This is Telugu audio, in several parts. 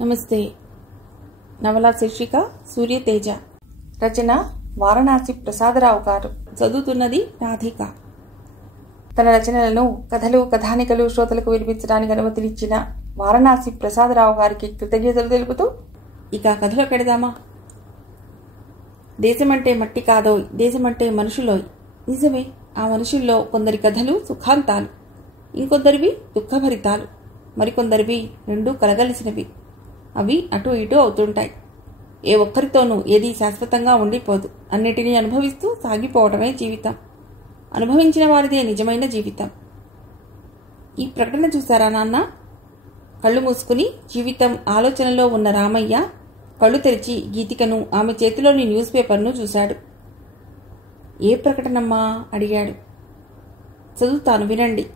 నమస్తే. నవల శీర్షిక సూర్యతేజ. రచన వారణాసి ప్రసాదరావు గారు. చదువుతున్నది రాధిక. తన రచనలను కథలు కథానికలు శ్రోతలకు వినిపించడానికి అనుమతినిచ్చిన వారణాసి ప్రసాదరావు గారికి కృతజ్ఞతలు తెలుపుతూ ఇక కథలో పెడదామా. దేశమంటే మట్టి కాదోయ్, దేశమంటే మనుషులోయ్. నిజమే, ఆ మనుషుల్లో కొందరి కథలు సుఖాంతాలు, ఇంకొందరివి దుఃఖభరితాలు, మరికొందరివి రెండూ కలగలిసినవి. అవి అటు ఇటు అవుతుంటాయి. ఏ ఒక్కరితోనూ ఏదీ శాశ్వతంగా ఉండిపోదు. అన్నిటినీ అనుభవిస్తూ సాగిపోవడమే జీవితం. అనుభవించిన వారిదే నిజమైన జీవితం. ఈ ప్రకటన చూశారా నాన్న? కళ్ళు మూసుకుని జీవితం ఆలోచనలో ఉన్న రామయ్య కళ్ళు తెరిచి గీతికను, ఆమె చేతిలోని న్యూస్ పేపర్ను చూశాడు. ఏ ప్రకటనమ్మా అడిగాడు. చదువుతాను వినండి.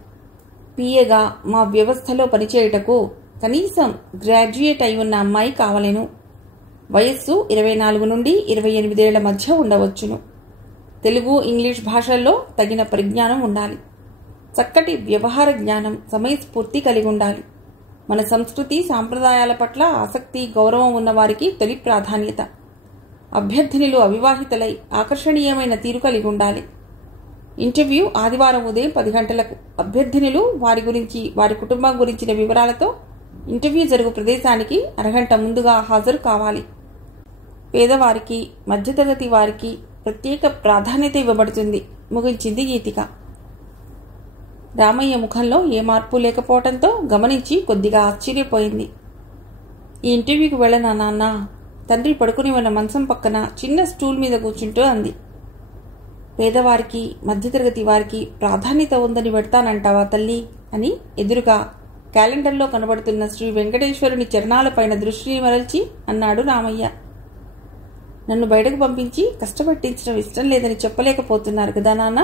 పిఏగా మా వ్యవస్థలో పనిచేయుటకు కనీసం గ్రాడ్యుయేట్ అయి ఉన్న అమ్మాయి కావలేను. వయస్సు 24 నుండి 28 ఏళ్ల మధ్య ఉండవచ్చును. తెలుగు, ఇంగ్లీష్ భాషల్లో తగిన పరిజ్ఞానం ఉండాలి. చక్కటి వ్యవహార జ్ఞానం, సమయస్ఫూర్తి కలిగి ఉండాలి. మన సంస్కృతి సాంప్రదాయాల పట్ల ఆసక్తి, గౌరవం ఉన్నవారికి తొలి ప్రాధాన్యత. అభ్యర్థినులు అవివాహితులై ఆకర్షణీయమైన తీరు కలిగి ఉండాలి. ఇంటర్వ్యూ ఆదివారం ఉదయం 10 గంటలకు. అభ్యర్థినులు వారి గురించి, వారి కుటుంబం గురించిన వివరాలతో ఇంటర్వ్యూ జరుగు ప్రదేశానికి అరగంట ముందుగా హాజరు కావాలి. పేదవారికి, మధ్యతరగతి వారికి ప్రత్యేక ప్రాధాన్యత ఇవ్వబడుతుంది, ముగించింది గీతిక. రామయ్య ముఖంలో ఏ మార్పు లేకపోవడంతో గమనించి కొద్దిగా ఆశ్చర్యపోయింది. ఈ ఇంటర్వ్యూకి వెళ్ళనా నాన్న? తండ్రి పడుకుని ఉన్న మంచం పక్కన చిన్న స్టూల్ మీద కూర్చుంటూ అంది. పేదవారికి, మధ్యతరగతి వారికి ప్రాధాన్యత ఉందని పెడతానంటావా తల్లి అని ఎదురుగా క్యాలెండర్లో కనబడుతున్న శ్రీ వెంకటేశ్వరుని చరణాలపైన దృష్టిని మరల్చి అన్నాడు రామయ్య. నన్ను బయటకు పంపించి కష్టపెట్టించడం ఇష్టం లేదని చెప్పలేకపోతున్నారు కదా నాన్న?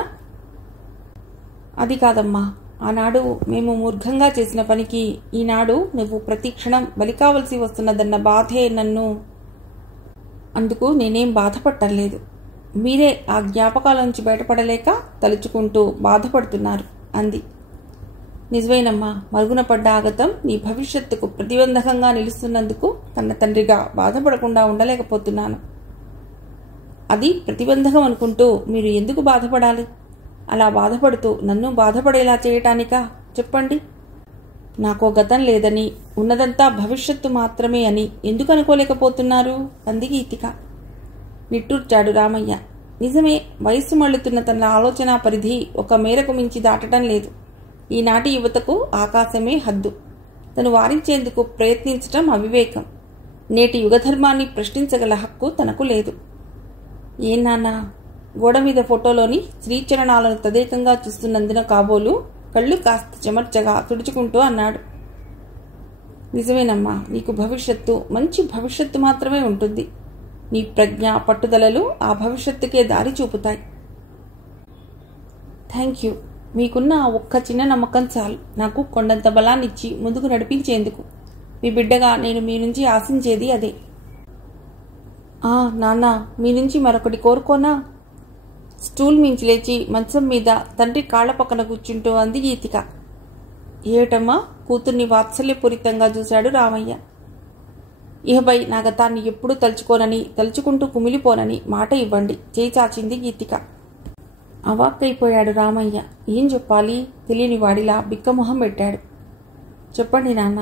అది కాదమ్మా, ఆనాడు మేము మూర్ఘంగా చేసిన పనికి ఈనాడు నువ్వు ప్రతి క్షణం బలి కావలసి వస్తున్నదన్న బాధే నన్ను. అందుకు నేనేం బాధపడటం లేదు. మీరే ఆ జ్ఞాపకాల నుంచి బయటపడలేక తలుచుకుంటూ బాధపడుతున్నారు అంది. నిజమేనమ్మా, మరుగున పడ్డ ఆగతం నీ భవిష్యత్తుకు ప్రతిబంధకంగా నిలుస్తున్నందుకు కన్న తండ్రిగా బాధపడకుండా ఉండలేకపోతున్నాను. అది ప్రతిబంధకం అనుకుంటూ మీరు ఎందుకు బాధపడాలి? అలా బాధపడుతూ నన్ను బాధపడేలా చేయటానికా చెప్పండి. నాకో గతం లేదని, ఉన్నదంతా భవిష్యత్తు మాత్రమే అని ఎందుకు అనుకోలేకపోతున్నారు అంది గీతిక. నిట్టూర్చాడు రామయ్య. నిజమే, వయస్సు మళ్ళుతున్న తన ఆలోచన పరిధి ఒక మేరకు మించి దాటడం లేదు. ఈనాటి యువతకు ఆకాశమే హద్దు. తను వారించేందుకు ప్రయత్నించటం అవివేకం. నేటి యుగధర్మాన్ని ప్రశ్నించగల హక్కు తనకు లేదు. ఏం నాన్న? గోడ మీద ఫోటోలోని శ్రీచరణాలను తదేకంగా చూస్తున్నందున కాబోలు కళ్ళు కాస్త చెమర్చగా తుడుచుకుంటూ అన్నాడు. నిజమేనమ్మా, నీకు భవిష్యత్తు, మంచి భవిష్యత్తు మాత్రమే ఉంటుంది. నీ ప్రజ్ఞ, పట్టుదలలు ఆ భవిష్యత్తుకే దారి చూపుతాయి. Thank you. మీకున్న ఆ ఒక్క చిన్న నమ్మకం చాలు నాకు కొండంత బలాన్నిచ్చి ముందుకు నడిపించేందుకు. మీ బిడ్డగా నేను మీ నుంచి ఆశించేది అదే. నాన్న, మీ నుంచి మరొకటి కోరుకోనా? స్టూల్ మించి లేచి మంచం మీద తండ్రి కాళ్ల పక్కన కూర్చుంటూ అంది గీతిక. ఏటమ్మా? కూతుర్ని వాత్సల్యపూరితంగా చూశాడు రామయ్య. ఇహపై నా గతాన్ని ఎప్పుడూ తలుచుకోనని, తలుచుకుంటూ కుమిలిపోనని మాట ఇవ్వండి చేయి చాచింది గీతిక. అవాక్కైపోయాడు రామయ్య. ఏం చెప్పాలి తెలియని వాడిలా బిక్కమొహం పెట్టాడు. చెప్పండి నాన్న.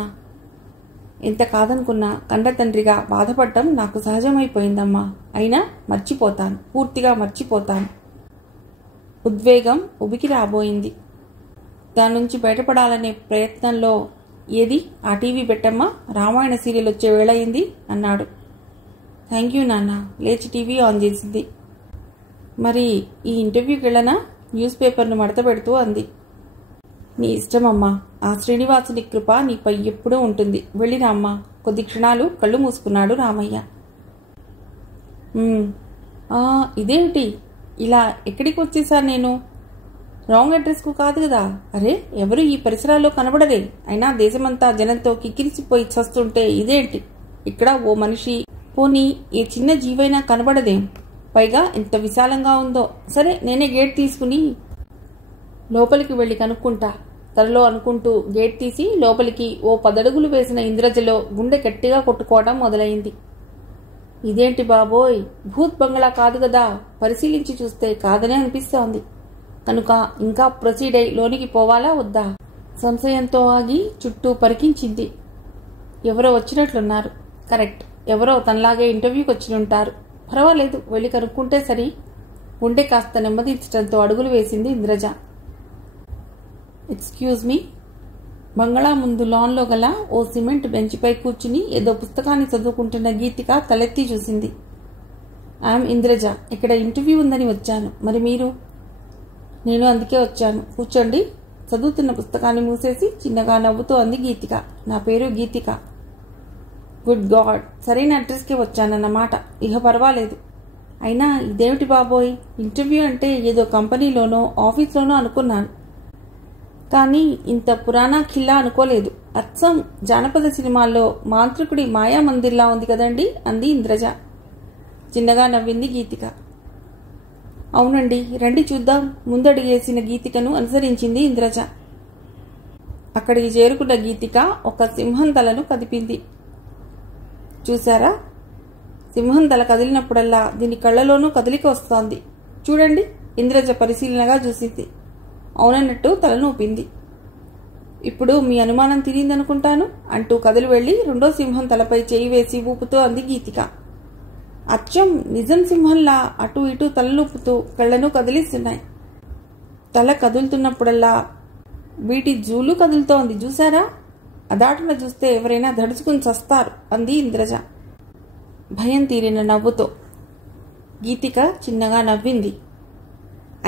ఎంత కాదనుకున్నా కన్న తండ్రిగా బాధపడటం నాకు సహజమైపోయిందమ్మా. అయినా మర్చిపోతాను, పూర్తిగా మర్చిపోతాను. ఉద్వేగం ఉబికి రాబోయింది. దాని నుంచి బయటపడాలనే ప్రయత్నంలో ఏది ఆ టీవీ పెట్టమ్మా, రామాయణ సీరియల్ వచ్చే వేళయింది అన్నాడు. థ్యాంక్ యూ నాన్న. లేచి టీవీ ఆన్ చేసింది. మరి ఈ ఇంటర్వ్యూకి వెళ్ళనా? న్యూస్ పేపర్ను మడత పెడుతూ అంది. నీ ఇష్టమమ్మా. ఆ శ్రీనివాసుని కృప నీపై ఎప్పుడూ ఉంటుంది. వెళ్ళిరా అమ్మా. కొద్ది క్షణాలు కళ్ళు మూసుకున్నాడు రామయ్య. ఇదేమిటి ఇలా ఎక్కడికి వచ్చేసాను నేను? రాంగ్ అడ్రస్కు కాదు కదా? అరే, ఎవరు ఈ పరిసరాల్లో కనబడరే. అయినా దేశమంతా జనంతో కిక్కిరిసిపోయి చస్తుంటే ఇదేంటి? ఇక్కడ ఓ మనిషి, పోనీ ఏ చిన్న జీవైనా కనబడదేం? పైగా ఎంత విశాలంగా ఉందో. సరే, నేనే గేట్ తీసుకుని లోపలికి వెళ్ళి కనుక్కుంటా. తనలో అనుకుంటూ గేట్ తీసి లోపలికి ఓ 10 అడుగులు వేసిన ఇంద్రజలో గుండె గట్టిగా కొట్టుకోవడం మొదలైంది. ఇదేంటి బాబోయ్, భూత్ బంగ్లా కాదు కదా, పరిశీలించి చూస్తే కాదనే అనిపిస్తోంది. కనుక ఇంకా ప్రొసీడ్ అయి లోనికి పోవాలా వద్దా? సంశయంతో ఆగి చుట్టూ పరికించింది. ఎవరో వచ్చినట్లున్నారు. కరెక్ట్, ఎవరో తనలాగే ఇంటర్వ్యూకి వచ్చినుంటారు. పర్వాలేదు, వెళ్ళి కనుక్కుంటే సరి. గుండె కాస్త నెమ్మదించడంతో అడుగులు వేసింది ఇంద్రజ. Excuse me. బంగళా ముందు లాన్లో గల ఓ సిమెంట్ బెంచ్పై కూర్చుని ఏదో పుస్తకాన్ని చదువుకుంటున్న గీతిక తలెత్తి చూసింది. ఐఎమ్ ఇంద్రజ, ఇక్కడ ఇంటర్వ్యూ ఉందని వచ్చాను. మరి మీరు? నేను అందుకే వచ్చాను. కూర్చోండి. చదువుతున్న పుస్తకాన్ని మూసేసి చిన్నగా నవ్వుతూ అంది గీతిక. నా పేరు గీతిక. గుడ్ గాడ్, సరైన అడ్రస్కే వచ్చానన్నమాట. ఇక పర్వాలేదు. అయినా ఇదేమిటి బాబోయ్, ఇంటర్వ్యూ అంటే ఏదో కంపెనీలోనో ఆఫీస్లోనో అనుకున్నాను, కానీ ఇంత పురాణా ఖిల్లా అనుకోలేదు. అచ్చం జానపద సినిమాల్లో మాంత్రికుడి మాయామందిర్లా ఉంది కదండి అంది ఇంద్రజ. చిన్నగా నవ్వింది గీతిక. అవునండి, రండి చూద్దాం. ముందడుగేసిన గీతికను అనుసరించింది ఇంద్రజ. అక్కడికి చేరుకున్న గీతిక ఒక సింహం తలను కదిపింది. చూశారా, సింహం తల కదిలినప్పుడల్లా దీని కళ్ళలోనూ కదలిక వస్తోంది. చూడండి. ఇంద్రజ పరిశీలనగా చూసింది. అవునన్నట్టు తలను ఊపింది. ఇప్పుడు మీ అనుమానం తీరిందనుకుంటాను అంటూ కదిలి వెళ్లి రెండో సింహం తలపై చేయి వేసి ఊపుతూ అంది గీతిక. అచ్చం నిజం సింహంలా అటు ఇటు తలలూపుతూ కళ్లను కదిలిస్తున్నాయి. తల కదులుతున్నప్పుడల్లా వీటి జూలు కదులుతోంది. చూశారా? అదాటున చూస్తే ఎవరైనా దడుచుకుని చస్తారు అంది ఇంద్రజ భయం తీరిన నవ్వుతో. గీతిక చిన్నగా నవ్వింది.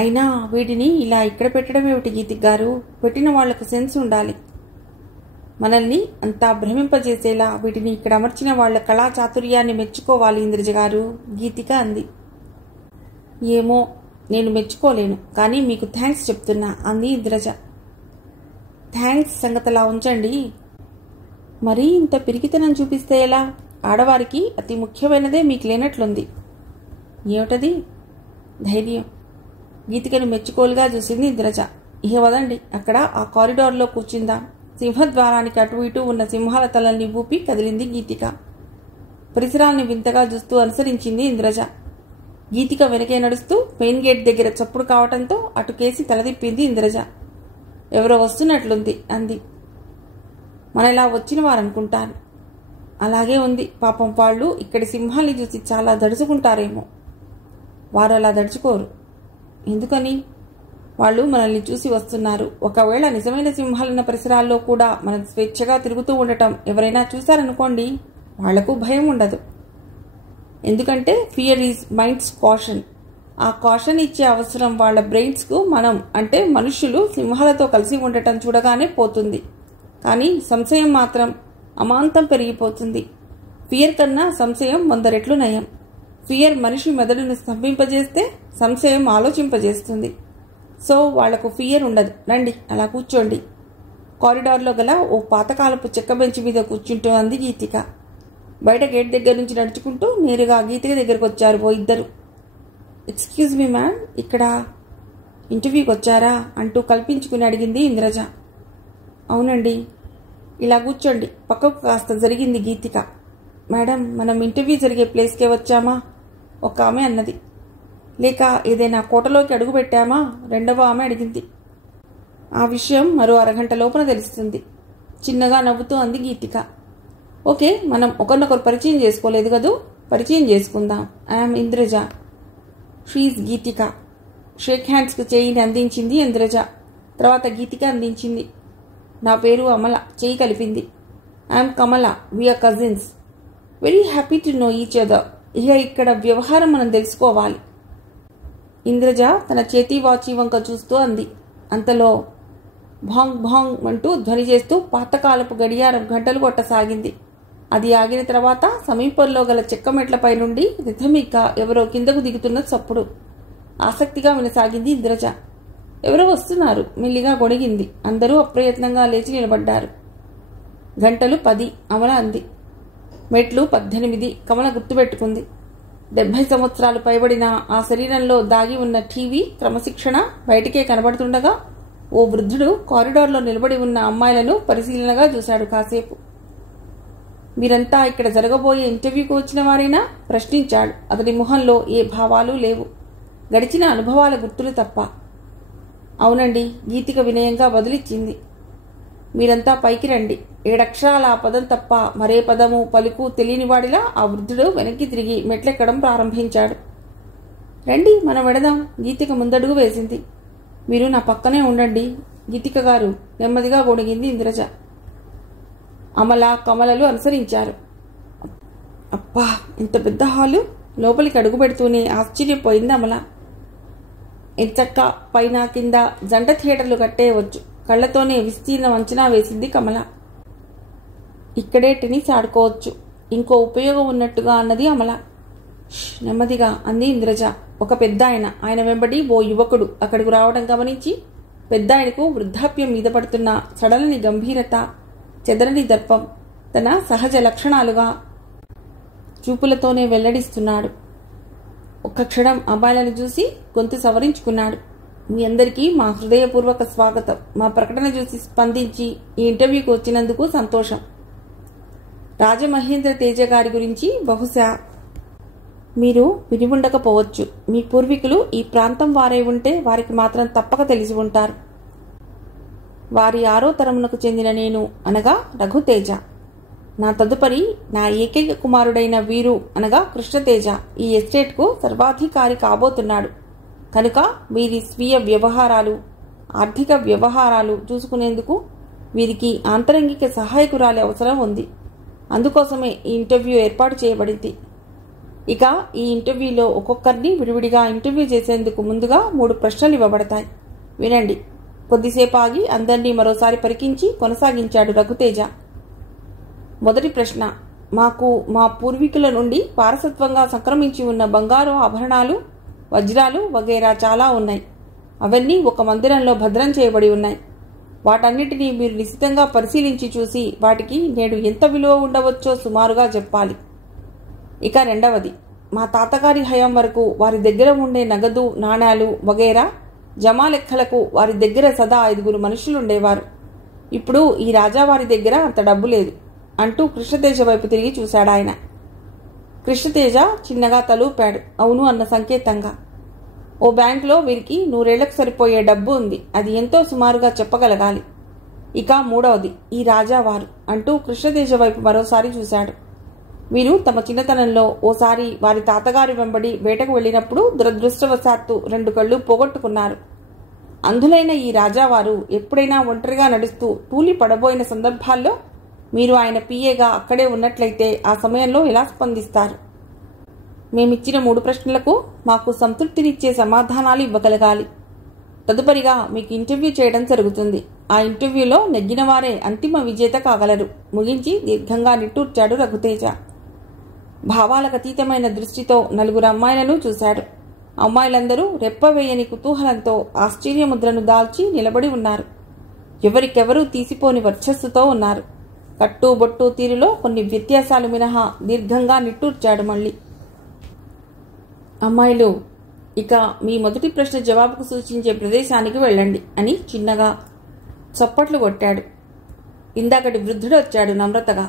అయినా వీటిని ఇలా ఇక్కడ పెట్టడం ఏమిటి గీతిక గారు? పెట్టిన వాళ్లకు సెన్స్ ఉండాలి. మనల్ని అంతా భ్రమింపజేసేలా వీటిని ఇక్కడ అమర్చిన వాళ్ల కళా చాతుర్యాన్ని మెచ్చుకోవాలి ఇంద్రజ గారు, గీతిక అంది. ఏమో, నేను మెచ్చుకోలేను, కానీ మీకు థ్యాంక్స్ చెప్తున్నా అంది ఇంద్రజ. థ్యాంక్స్ సంగతలా ఉంచండి. మరీ ఇంత పిరికితనం చూపిస్తే ఎలా? ఆడవారికి అతి ముఖ్యమైనదే మీకు లేనట్లుంది. ఏమిటది? ధైర్యం. గీతికను మెచ్చుకోలుగా చూసింది ఇంద్రజ. ఇహ వదండి, అక్కడ ఆ కారిడార్లో కూర్చుందాం. సింహద్వారానికి అటు ఇటు ఉన్న సింహాల తలల్ని ఊపి కదిలింది గీతిక. పరిసరాల్ని వింతగా చూస్తూ అనుసరించింది ఇంద్రజ. గీతిక వెనకే నడుస్తూ మెయిన్ గేట్ దగ్గర చప్పుడు కావటంతో అటుకేసి తలదిప్పింది ఇంద్రజ. ఎవరో వస్తున్నట్లుంది అంది. మనలా వచ్చిన వారనుకుంటాను. అలాగే ఉంది. పాపం వాళ్ళు ఇక్కడి సింహాల్ని చూసి చాలా దడుచుకుంటారేమో. వారు అలా దడుచుకోరు. ఎందుకని? వాళ్ళు మనల్ని చూసి వస్తున్నారు. ఒకవేళ నిజమైన సింహాలున్న పరిసరాల్లో కూడా మనం స్వేచ్ఛగా తిరుగుతూ ఉండటం ఎవరైనా చూశారనుకోండి, వాళ్లకు భయం ఉండదు. ఎందుకంటే ఫియర్ ఈజ్ మైండ్స్ కాషన్. ఆ కాషన్ ఇచ్చే అవసరం వాళ్ల బ్రెయిన్స్కు మనం అంటే మనుష్యులు సింహాలతో కలిసి ఉండటం చూడగానే పోతుంది. కానీ సంశయం మాత్రం అమాంతం పెరిగిపోతుంది. ఫియర్ కన్నా సంశయం 100 రెట్లు నయం. ఫియర్ మనిషి మెదడును స్తంభింపజేస్తే సంశయం ఆలోచింపజేస్తుంది. సో వాళ్లకు ఫియర్ ఉండదు. రండి, అలా కూర్చోండి. కారిడార్లో గల ఓ పాతకాలపు చెక్క బెంచ్ మీద కూర్చుంటూ అంది గీతిక. బయట గేట్ దగ్గర నుంచి నడుచుకుంటూ నేరుగా గీతిక దగ్గరకు వచ్చారు ఓ ఇద్దరు. ఎక్స్క్యూజ్ మీ మ్యామ్, ఇక్కడ ఇంటర్వ్యూకి వచ్చారా అంటూ కల్పించుకుని అడిగింది ఇంద్రజ. అవునండి. ఇలా కూర్చోండి. పక్కకు కాస్త జరిగింది గీతిక. మేడం, మనం ఇంటర్వ్యూ జరిగే ప్లేస్కే వచ్చామా? ఒక ఆమె అన్నది. లేక ఏదైనా కోటలోకి అడుగు పెట్టామా? రెండవ ఆమె అడిగింది. ఆ విషయం మరో అరగంట లోపల తెలుస్తుంది. చిన్నగా నవ్వుతూ అంది గీతిక. ఓకే, మనం ఒకరినొకరు పరిచయం చేసుకోలేదు కదూ, పరిచయం చేసుకుందాం. ఐఎమ్ ఇంద్రజ. షీజ్ గీతిక. షేక్ హ్యాండ్స్కు చేయిని అందించింది ఇంద్రజ. తర్వాత గీతిక అందించింది. నా పేరు అమల. చేయి కలిపింది. I'm Kamala. We are cousins. Very happy to know each other. ఇక ఇక్కడ వ్యవహారం మనం తెలుసుకోవాలి. ఇంద్రజ తన చేతి వాచి వంక చూస్తూ అంది. అంతలో భాంగ్ భాంగ్ అంటూ ధ్వని చేస్తూ పాతకాలపు గడియారం గంటలు కొట్టసాగింది. అది ఆగిన తర్వాత సమీపంలో గల చెక్క మెట్లపై నుండి రిథమిక్గా ఎవరో కిందకు దిగుతున్న చప్పుడు ఆసక్తిగా వినసాగింది ఇంద్రజ. ఎవరో వస్తున్నారు, మెల్లిగా గొణిగింది. అందరూ అప్రయత్నంగా లేచి నిలబడ్డారు. గంటలు 10 అమల అంది. మెట్లు 18 కమల గుర్తుపెట్టుకుంది. 70 సంవత్సరాలు పైబడిన ఆ శరీరంలో దాగి ఉన్న టీవీ క్రమశిక్షణ బయటికే కనబడుతుండగా ఓ వృద్ధుడు కారిడార్లో నిలబడి ఉన్న అమ్మాయిలను పరిశీలనగా చూశాడు కాసేపు. మీరంతా ఇక్కడ జరగబోయే ఇంటర్వ్యూకి వచ్చిన వారైనా? ప్రశ్నించాడు. అతడి మొహంలో ఏ భావాలు లేవు, గడిచిన అనుభవాల గుర్తులు తప్ప. అవునండి, గీతిక వినయంగా బదులిచ్చింది. మీరంతా పైకి రండి. 7 అక్షరాల ఆ పదం తప్ప మరే పదము పలుకు తెలియనివాడిలా ఆ వృద్ధుడు వెనక్కి తిరిగి మెట్లెక్కడం ప్రారంభించాడు. రండి, మనం వెడదాం. గీతిక ముందడుగు వేసింది. మీరు నా పక్కనే ఉండండి గీతిక గారు, నెమ్మదిగా గొణిగింది ఇంద్రజ. అమల, కమలలు అనుసరించారు. అబ్బా, ఇంత పెద్ద హాలు! లోపలికి అడుగు పెడుతూనే ఆశ్చర్యపోయింది అమల. ఎంచక్క పైన కింద జంట థియేటర్లు కట్టేయవచ్చు. కళ్లతోనే విస్తీర్ణం అంచనా వేసింది కమల. ఇక్కడే టెన్నిస్ ఆడుకోవచ్చు, ఇంకో ఉపయోగం ఉన్నట్టుగా అన్నది అమల. నెమ్మదిగా అంది ఇంద్రజ. ఒక పెద్ద ఆయన వెంబడి ఓ యువకుడు అక్కడికి రావడం గమనించి పెద్దాయనకు వృద్ధాప్యం మీద పడుతున్న సడలని గంభీరత, చెదరని దర్పం తన సహజ లక్షణాలుగా చూపులతోనే వెల్లడిస్తున్నాడు. ఒక్క క్షణం అమ్మాయిలను చూసి గొంతు సవరించుకున్నాడు. మీ అందరికీ మా హృదయపూర్వక స్వాగతం. మా ప్రకటన చూసి స్పందించి ఈ ఇంటర్వ్యూకి వచ్చినందుకు సంతోషం. రాజమహేంద్ర తేజ గారి గురించి బహుశా మీరు విని ఉండకపోవచ్చు. మీ పూర్వీకులు ఈ ప్రాంతం వారై ఉంటే వారికి మాత్రం తప్పక తెలిసి ఉంటారు. వారి 6వ తరమునకు చెందిన నేను అనగా రఘుతేజ. నా తదుపరి నా ఏకైక కుమారుడైన వీరు అనగా కృష్ణతేజ ఈ ఎస్టేట్కు సర్వాధికారి కాబోతున్నాడు. కనుక వీరి స్వీయ వ్యవహారాలు, ఆర్థిక వ్యవహారాలు చూసుకునేందుకు వీరికి ఆంతరంగిక సహాయకురాలి అవసరం ఉంది. అందుకోసమే ఈ ఇంటర్వ్యూ ఏర్పాటు చేయబడింది. ఇక ఈ ఇంటర్వ్యూలో ఒక్కొక్కరిని విడివిడిగా ఇంటర్వ్యూ చేసేందుకు ముందుగా 3 ప్రశ్నలు ఇవ్వబడతాయి. వినండి. కొద్దిసేపు ఆగి అందరినీ మరోసారి పరికించి కొనసాగించాడు రఘుతేజ. మొదటి ప్రశ్న. మాకు మా పూర్వీకుల నుండి వారసత్వంగా సంక్రమించి ఉన్న బంగారు ఆభరణాలు, వజ్రాలు వగైరా చాలా ఉన్నాయి. అవన్నీ ఒక మందిరంలో భద్రం చేయబడి ఉన్నాయి. వాటన్నిటినీ మీరు నిశితంగా పరిశీలించి చూసి వాటికి నేడు ఎంత విలువ ఉండవచ్చో సుమారుగా చెప్పాలి. ఇక రెండవది. మా తాతగారి హయాం వరకు వారి దగ్గర ఉండే నగదు, నాణాలు వగైరా జమా లెక్కలకు వారి దగ్గర సదా 5 మనుషులుండేవారు. ఇప్పుడు ఈ రాజావారి దగ్గర అంత డబ్బు లేదు అంటూ కృష్ణతేజ వైపు తిరిగి చూశాడాయన. కృష్ణతేజ చిన్నగా తలూపాడు, అవును అన్న సంకేతంగా. ఓ బ్యాంకులో వీరికి 100 ఏళ్లకు సరిపోయే డబ్బు ఉంది. అది ఎంతో సుమారుగా చెప్పగలగాలి. ఇక మూడవది. ఈ రాజావారు అంటూ కృష్ణతేజ వైపు మరోసారి చూశాడు. వీరు తమ చిన్నతనంలో ఓసారి వారి తాతగారి వెంబడి వేటకు వెళ్ళినప్పుడు దురదృష్టవశాత్తు 2 కళ్ళు పోగొట్టుకున్నారు. అంధులైన ఈ రాజావారు ఎప్పుడైనా ఒంటరిగా నడుస్తూ తూలి పడబోయిన సందర్భాల్లో మీరు ఆయన పిఏగా అక్కడే ఉన్నట్లయితే ఆ సమయంలో ఎలా స్పందిస్తారు? మేమిచ్చిన 3 ప్రశ్నలకు మాకు సంతృప్తినిచ్చే సమాధానాలు ఇవ్వగలగాలి. తదుపరిగా మీకు ఇంటర్వ్యూ చేయడం జరుగుతుంది. ఆ ఇంటర్వ్యూలో నెగ్గినవారే అంతిమ విజేత కాగలరు. ముగించి దీర్ఘంగా నిట్టూర్చాడు రఘుతేజ. భావాలకు అతీతమైన దృష్టితో 4 అమ్మాయిలను చూశాడు. అమ్మాయిలందరూ రెప్పవేయని కుతూహలంతో ఆశ్చర్యముద్రను దాల్చి నిలబడి ఉన్నారు. ఎవరికెవరూ తీసిపోని వర్చస్సుతో ఉన్నారు. కట్టు బొట్టు తీరులో కొన్ని వ్యత్యాసాలు మినహా దీర్ఘంగా నిట్టూర్చాడు మళ్ళీ. అమ్మాయిలు, ఇక మీ మొదటి ప్రశ్న జవాబుకు సూచించే ప్రదేశానికి వెళ్ళండి అని చిన్నగా చప్పట్లు కొట్టాడు. ఇందాకటి వృద్ధుడు వచ్చాడు నమ్రతగా.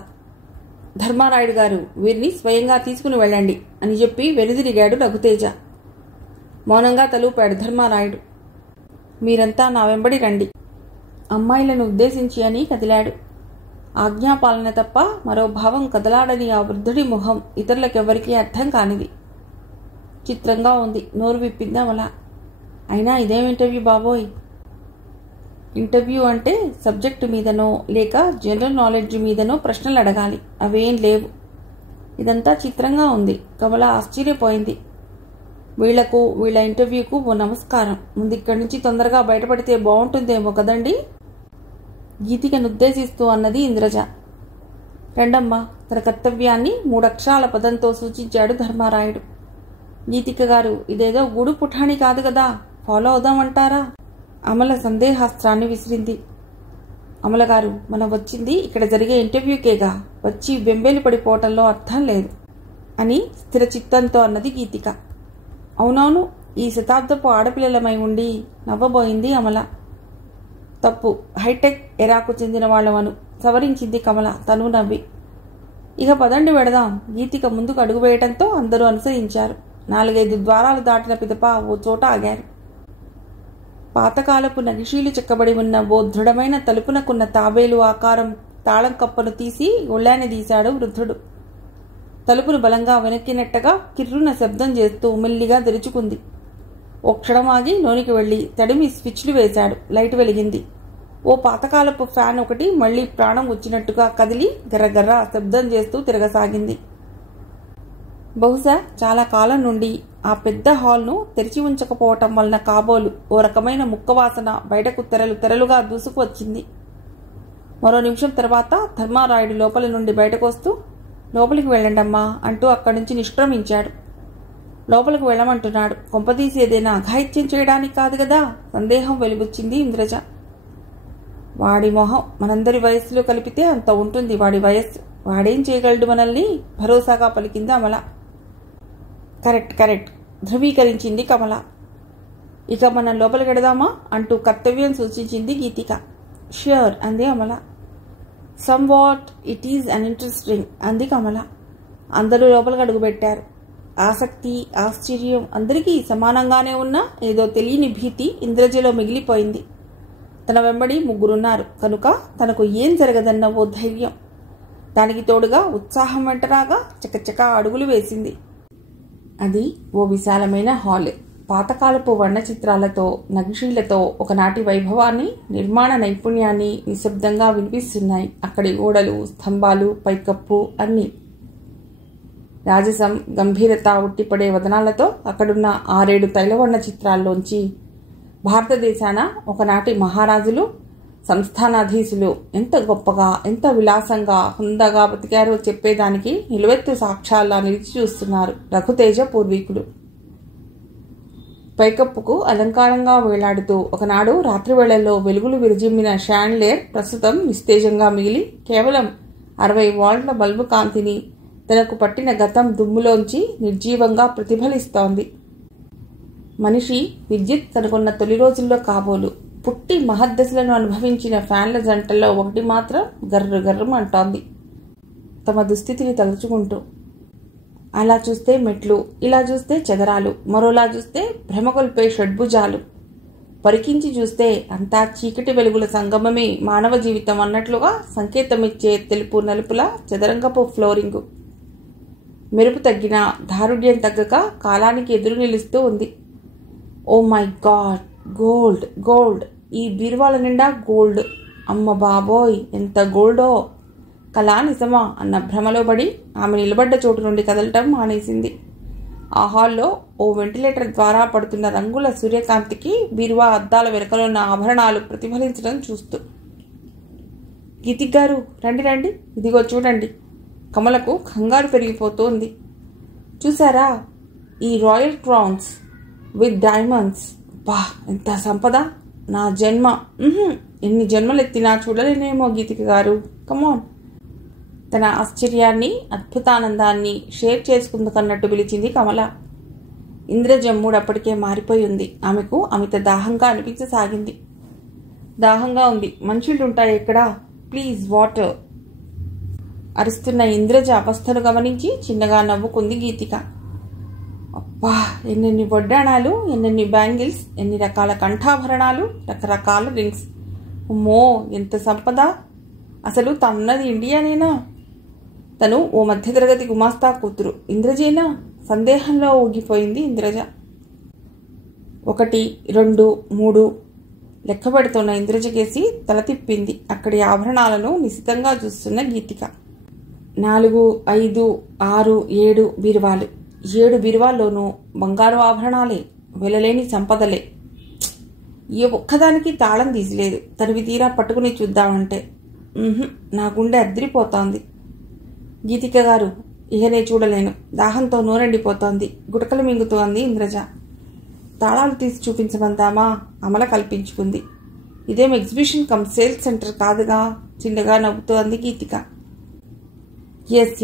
ధర్మారాయుడు గారు, వీరిని స్వయంగా తీసుకుని వెళ్ళండి అని చెప్పి వెనుదిరిగాడు రఘుతేజ. మౌనంగా తలూపాడు ధర్మారాయుడు. మీరంతా నా వెంబడి రండి అమ్మాయిలను ఉద్దేశించి అని కదిలాడు. ఆజ్ఞాపాలన తప్ప మరో భావం కదలాడని ఆ వృద్ధుడి మొహం ఇతరులకెవ్వరికీ అర్థం కానిది. చిత్రంగా ఉంది. నోరు విప్పిందామలా. అయినా ఇదేం ఇంటర్వ్యూ బాబోయ్! ఇంటర్వ్యూ అంటే సబ్జెక్టు మీదనో లేక జనరల్ నాలెడ్జ్ మీదనో ప్రశ్నలు అడగాలి. అవేం లేవు. ఇదంతా చిత్రంగా ఉంది. కమల ఆశ్చర్యపోయింది. వీళ్ల ఇంటర్వ్యూకు ఓ నమస్కారం. ముందు ఇక్కడి నుంచి తొందరగా బయటపడితే బాగుంటుందేమో కదండి గీతికను ఉద్దేశిస్తూ అన్నది ఇంద్రజ. రెండమ్మ తన కర్తవ్యాన్ని 3 అక్షరాల పదంతో సూచించాడు ధర్మారాయుడు. గీతిక గారు, ఇదేదో గూడు పుఠాణి కాదు కదా, ఫాలో అవుదామంటారా? అమల సందేహాస్త్రాన్ని విసిరింది. అమలగారు, మనం వచ్చింది ఇక్కడ జరిగే ఇంటర్వ్యూకేగా, వచ్చి బెంబేలు పడిపోవటంలో అర్థం లేదు అని స్థిర చిత్తంతో అన్నది గీతిక. అవునవును, ఈ శతాబ్దపు ఆడపిల్లలమై ఉండి నవ్వబోయింది అమల. తప్పు, హైటెక్ ఎరాకు చెందిన వాళ్ళవను సవరించింది కమల తను నవ్వి. ఇక పదండి వెడదాం. గీతిక ముందుకు అడుగు వేయటంతో అందరూ అనుసరించారు. 4-5 ద్వారాలు దాటిన పిదప ఓ చోట ఆగారు. పాతకాలపు నగిషీలు చెక్కబడి ఉన్న ఓ దృఢమైన తలుపునకున్న తాబేలు ఆకారం తాళం కప్పను తీసి ఒళ్ళాన్ని తీశాడు వృద్ధుడు. తలుపును బలంగా వెనక్కి నెట్టగా కిర్రున శబ్దం చేస్తూ మెల్లిగా తెరుచుకుంది. ఓ క్షణం ఆగి లోనికి వెళ్లి తడిమి స్విచ్లు వేశాడు. లైట్ వెలిగింది. ఓ పాతకాలపు ఫ్యాన్ ఒకటి మళ్లీ ప్రాణం వచ్చినట్టుగా కదిలి గర్రగర్ర శబ్దం చేస్తూ తిరగసాగింది. బహుశా చాలా కాలం నుండి ఆ పెద్ద హాల్ను తెరిచి ఉంచకపోవటం వలన కాబోలు ఓ రకమైన ముక్కవాసన బయటకు తెరలుగా దూసుకు వచ్చింది. మరో నిమిషం తర్వాత ధర్మారాయుడు లోపలి నుండి బయటకొస్తూ లోపలికి వెళ్ళండమ్మా అంటూ అక్కడి నుంచి నిష్క్రమించాడు. లోపలికి వెళ్ళమంటున్నాడు. కొంపదీసి ఏదైనా అఘాయిత్యం చేయడానికి కాదు కదా? సందేహం వెలుబుచ్చింది ఇంద్రజ. వాడి మొహం మనందరి వయస్సులో కలిపితే అంత ఉంటుంది వాడి వయస్సు. వాడేం చేయగలడు మనల్ని? భరోసాగా పలికింది అమల. కరెక్ట్ ధృవీకరించింది కమల. ఇక మనం లోపలికి వెడదామా అంటూ కర్తవ్యం సూచించింది గీతిక. ష్యూర్ అంది Amala. Some what it is an interesting అంది కమల. అందరూ లోపలికి అడుగుపెట్టారు. ఆసక్తి, ఆశ్చర్యం అందరికీ సమానంగానే ఉన్నా ఏదో తెలియని భీతి ఇంద్రజలో మిగిలిపోయింది. తన వెంబడి 3 ఉన్నారు కనుక తనకు ఏం జరగదన్న ఓ ధైర్యం. దానికి తోడుగా ఉత్సాహం వెంటరాగా చకచకా అడుగులు వేసింది. అది ఓ విశాలమైన హాల్. పాతకాలపు వర్ణ చిత్రాలతో, నగిషీలతో ఒకనాటి వైభవాన్ని, నిర్మాణ నైపుణ్యాన్ని నిశ్శబ్దంగా వినిపిస్తున్నాయి. అక్కడి గోడలు, స్తంభాలు, పైకప్పు అన్నీ రాజసం, గంభీరత ఉట్టిపడే వదనాలతో అక్కడున్న 6-7 తైలవర్ణ చిత్రాల్లోంచి భారతదేశాన ఒకనాటి మహారాజులు, సంస్థానాధీశులు ఎంత గొప్పగా, ఎంత విలాసంగా, హుందాగా బతికారో చెప్పేదానికి నిలువెత్తు సాక్ష్యాల్లా నిలిచి చూస్తున్నారు రఘుతేజ పూర్వీకులు. పైకప్పుకు అలంకారంగా వేలాడుతూ ఒకనాడు రాత్రివేళల్లో వెలుగులు విరజిమ్మిన షాండ్లేర్ ప్రస్తుతం నిస్తేజంగా మిగిలి కేవలం 60 వాల్ట్ల బల్బు కాంతిని తనకు పట్టిన గతం దుమ్ములోంచి నిర్జీవంగా ప్రతిఫలిస్తోంది. మనిషి విద్యుత్ తనకున్న తొలి రోజుల్లో కాబోలు పుట్టి మహద్దశలను అనుభవించిన ఫ్యాన్ల జంటల్లో ఒకటి మాత్రం గర్రమంటోంది తమ దుస్థితిని తలుచుకుంటూ. అలా చూస్తే మెట్లు, ఇలా చూస్తే చదరాలు, మరోలా చూస్తే భ్రమకొల్పే షడ్భుజాలు, పరికించి చూస్తే అంతా చీకటి వెలుగుల సంగమమే మానవ జీవితం అన్నట్లుగా సంకేతమిచ్చే తెలుపు నలుపుల చదరంగపు ఫ్లోరింగు. మెరుపు తగ్గినా దారుఢ్యం తగ్గక కాలానికి ఎదురు నిలుస్తూ ఉంది. Oh my God, gold! ఈ బీరువాల నిండా గోల్డ్! అమ్మ బాబోయ్, ఎంత గోల్డో! కళా నిజమా అన్న భ్రమలో పడి ఆమె నిలబడ్డ చోటు నుండి కదలటం మానేసింది. ఆ హాల్లో ఓ వెంటిలేటర్ ద్వారా పడుతున్న రంగుల సూర్యకాంతికి బీరువా అద్దాల వెనకలున్న ఆభరణాలు ప్రతిఫలించడం చూస్తూ. గీతిక్ గారు రండి, ఇదిగో చూడండి. కమలకు కంగారు పెరిగిపోతోంది. చూసారా ఈ రాయల్ క్రౌన్స్ విత్ డైమండ్స్? బా, ఎంత సంపద! నా జన్మ ఎన్ని జన్మలెత్తినా చూడలేనేమో గీతిక గారు. కమాన్. తన ఆశ్చర్యాన్ని, అద్భుతానందాన్ని షేర్ చేసుకుందుకన్నట్టు పిలిచింది కమల. ఇంద్రజ మూడప్పటికే మారిపోయి ఉంది. ఆమెకు అమిత దాహంగా అనిపించసాగింది. దాహంగా ఉంది, మంచిళ్ళుంటాయి ఎక్కడా? ప్లీజ్ వాటర్ అరుస్తున్న ఇంద్రజ అవస్థను గమనించి చిన్నగా నవ్వుకుంది గీతిక. అబ్బా, ఎన్నెన్ని వడ్డాణాలు, ఎన్నెన్ని బ్యాంగిల్స్, ఎన్ని రకాల కంఠాభరణాలు, రకరకాల రింగ్స్. అమ్మో, ఎంత సంపద! అసలు తనున్నది ఇండియానేనా? తను ఓ మధ్యతరగతి గుమాస్తా కూతురు ఇంద్రజేనా? సందేహంలో ఊగిపోయింది ఇంద్రజ. 1, 2, 3 లెక్క పెడుతున్న ఇంద్రజకేసి తల తిప్పింది అక్కడి ఆభరణాలను నిశితంగా చూస్తున్న గీతిక. 4, 5, 6, 7 బీరువాలు. 7 బీరువాల్లోనూ బంగారు ఆభరణాలే, వెలలేని సంపదలే. ఏ ఒక్కదానికి తాళం తీసిలేదు. తరివి తీరా పట్టుకుని చూద్దామంటే నా గుండె అద్రిపోతోంది. గీతిక గారు, ఇహనే చూడలేను. దాహంతో నోరెండిపోతోంది. గుటకలు మింగుతోంది ఇంద్రజ. తాళాలు తీసి చూపించమందామా? అమల కల్పించుకుంది. ఇదేం ఎగ్జిబిషన్ కమ్ సేల్స్ సెంటర్ కాదుగా. చిన్నగా నవ్వుతూ అంది గీతిక. ఎస్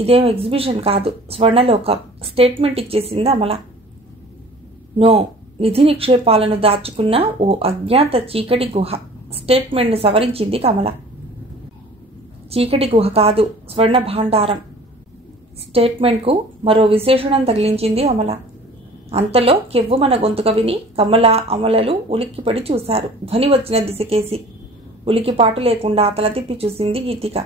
ఇదేం ఎగ్జిబిషన్ కాదు, స్వర్ణలోకం. స్టేట్మెంట్ ఇచ్చేసింది అమల. నో, నిధి నిక్షేపాలను దాచుకున్న ఓ అజ్ఞాత చీకటి గుహ. స్టేట్మెంట్ను సవరించింది కమల. చీకటి గుహ కాదు, స్వర్ణ భాండారం. స్టేట్మెంట్కు మరో విశేషణం తగిలించింది అమల. అంతలో కెవ్వుమన గొంతుక విని కమల, అమలలు ఉలిక్కిపడి చూశారు. ధ్వని వచ్చిన దిశకేసి. ఉలికిపాటు లేకుండా తల తిప్పి చూసింది గీతిక.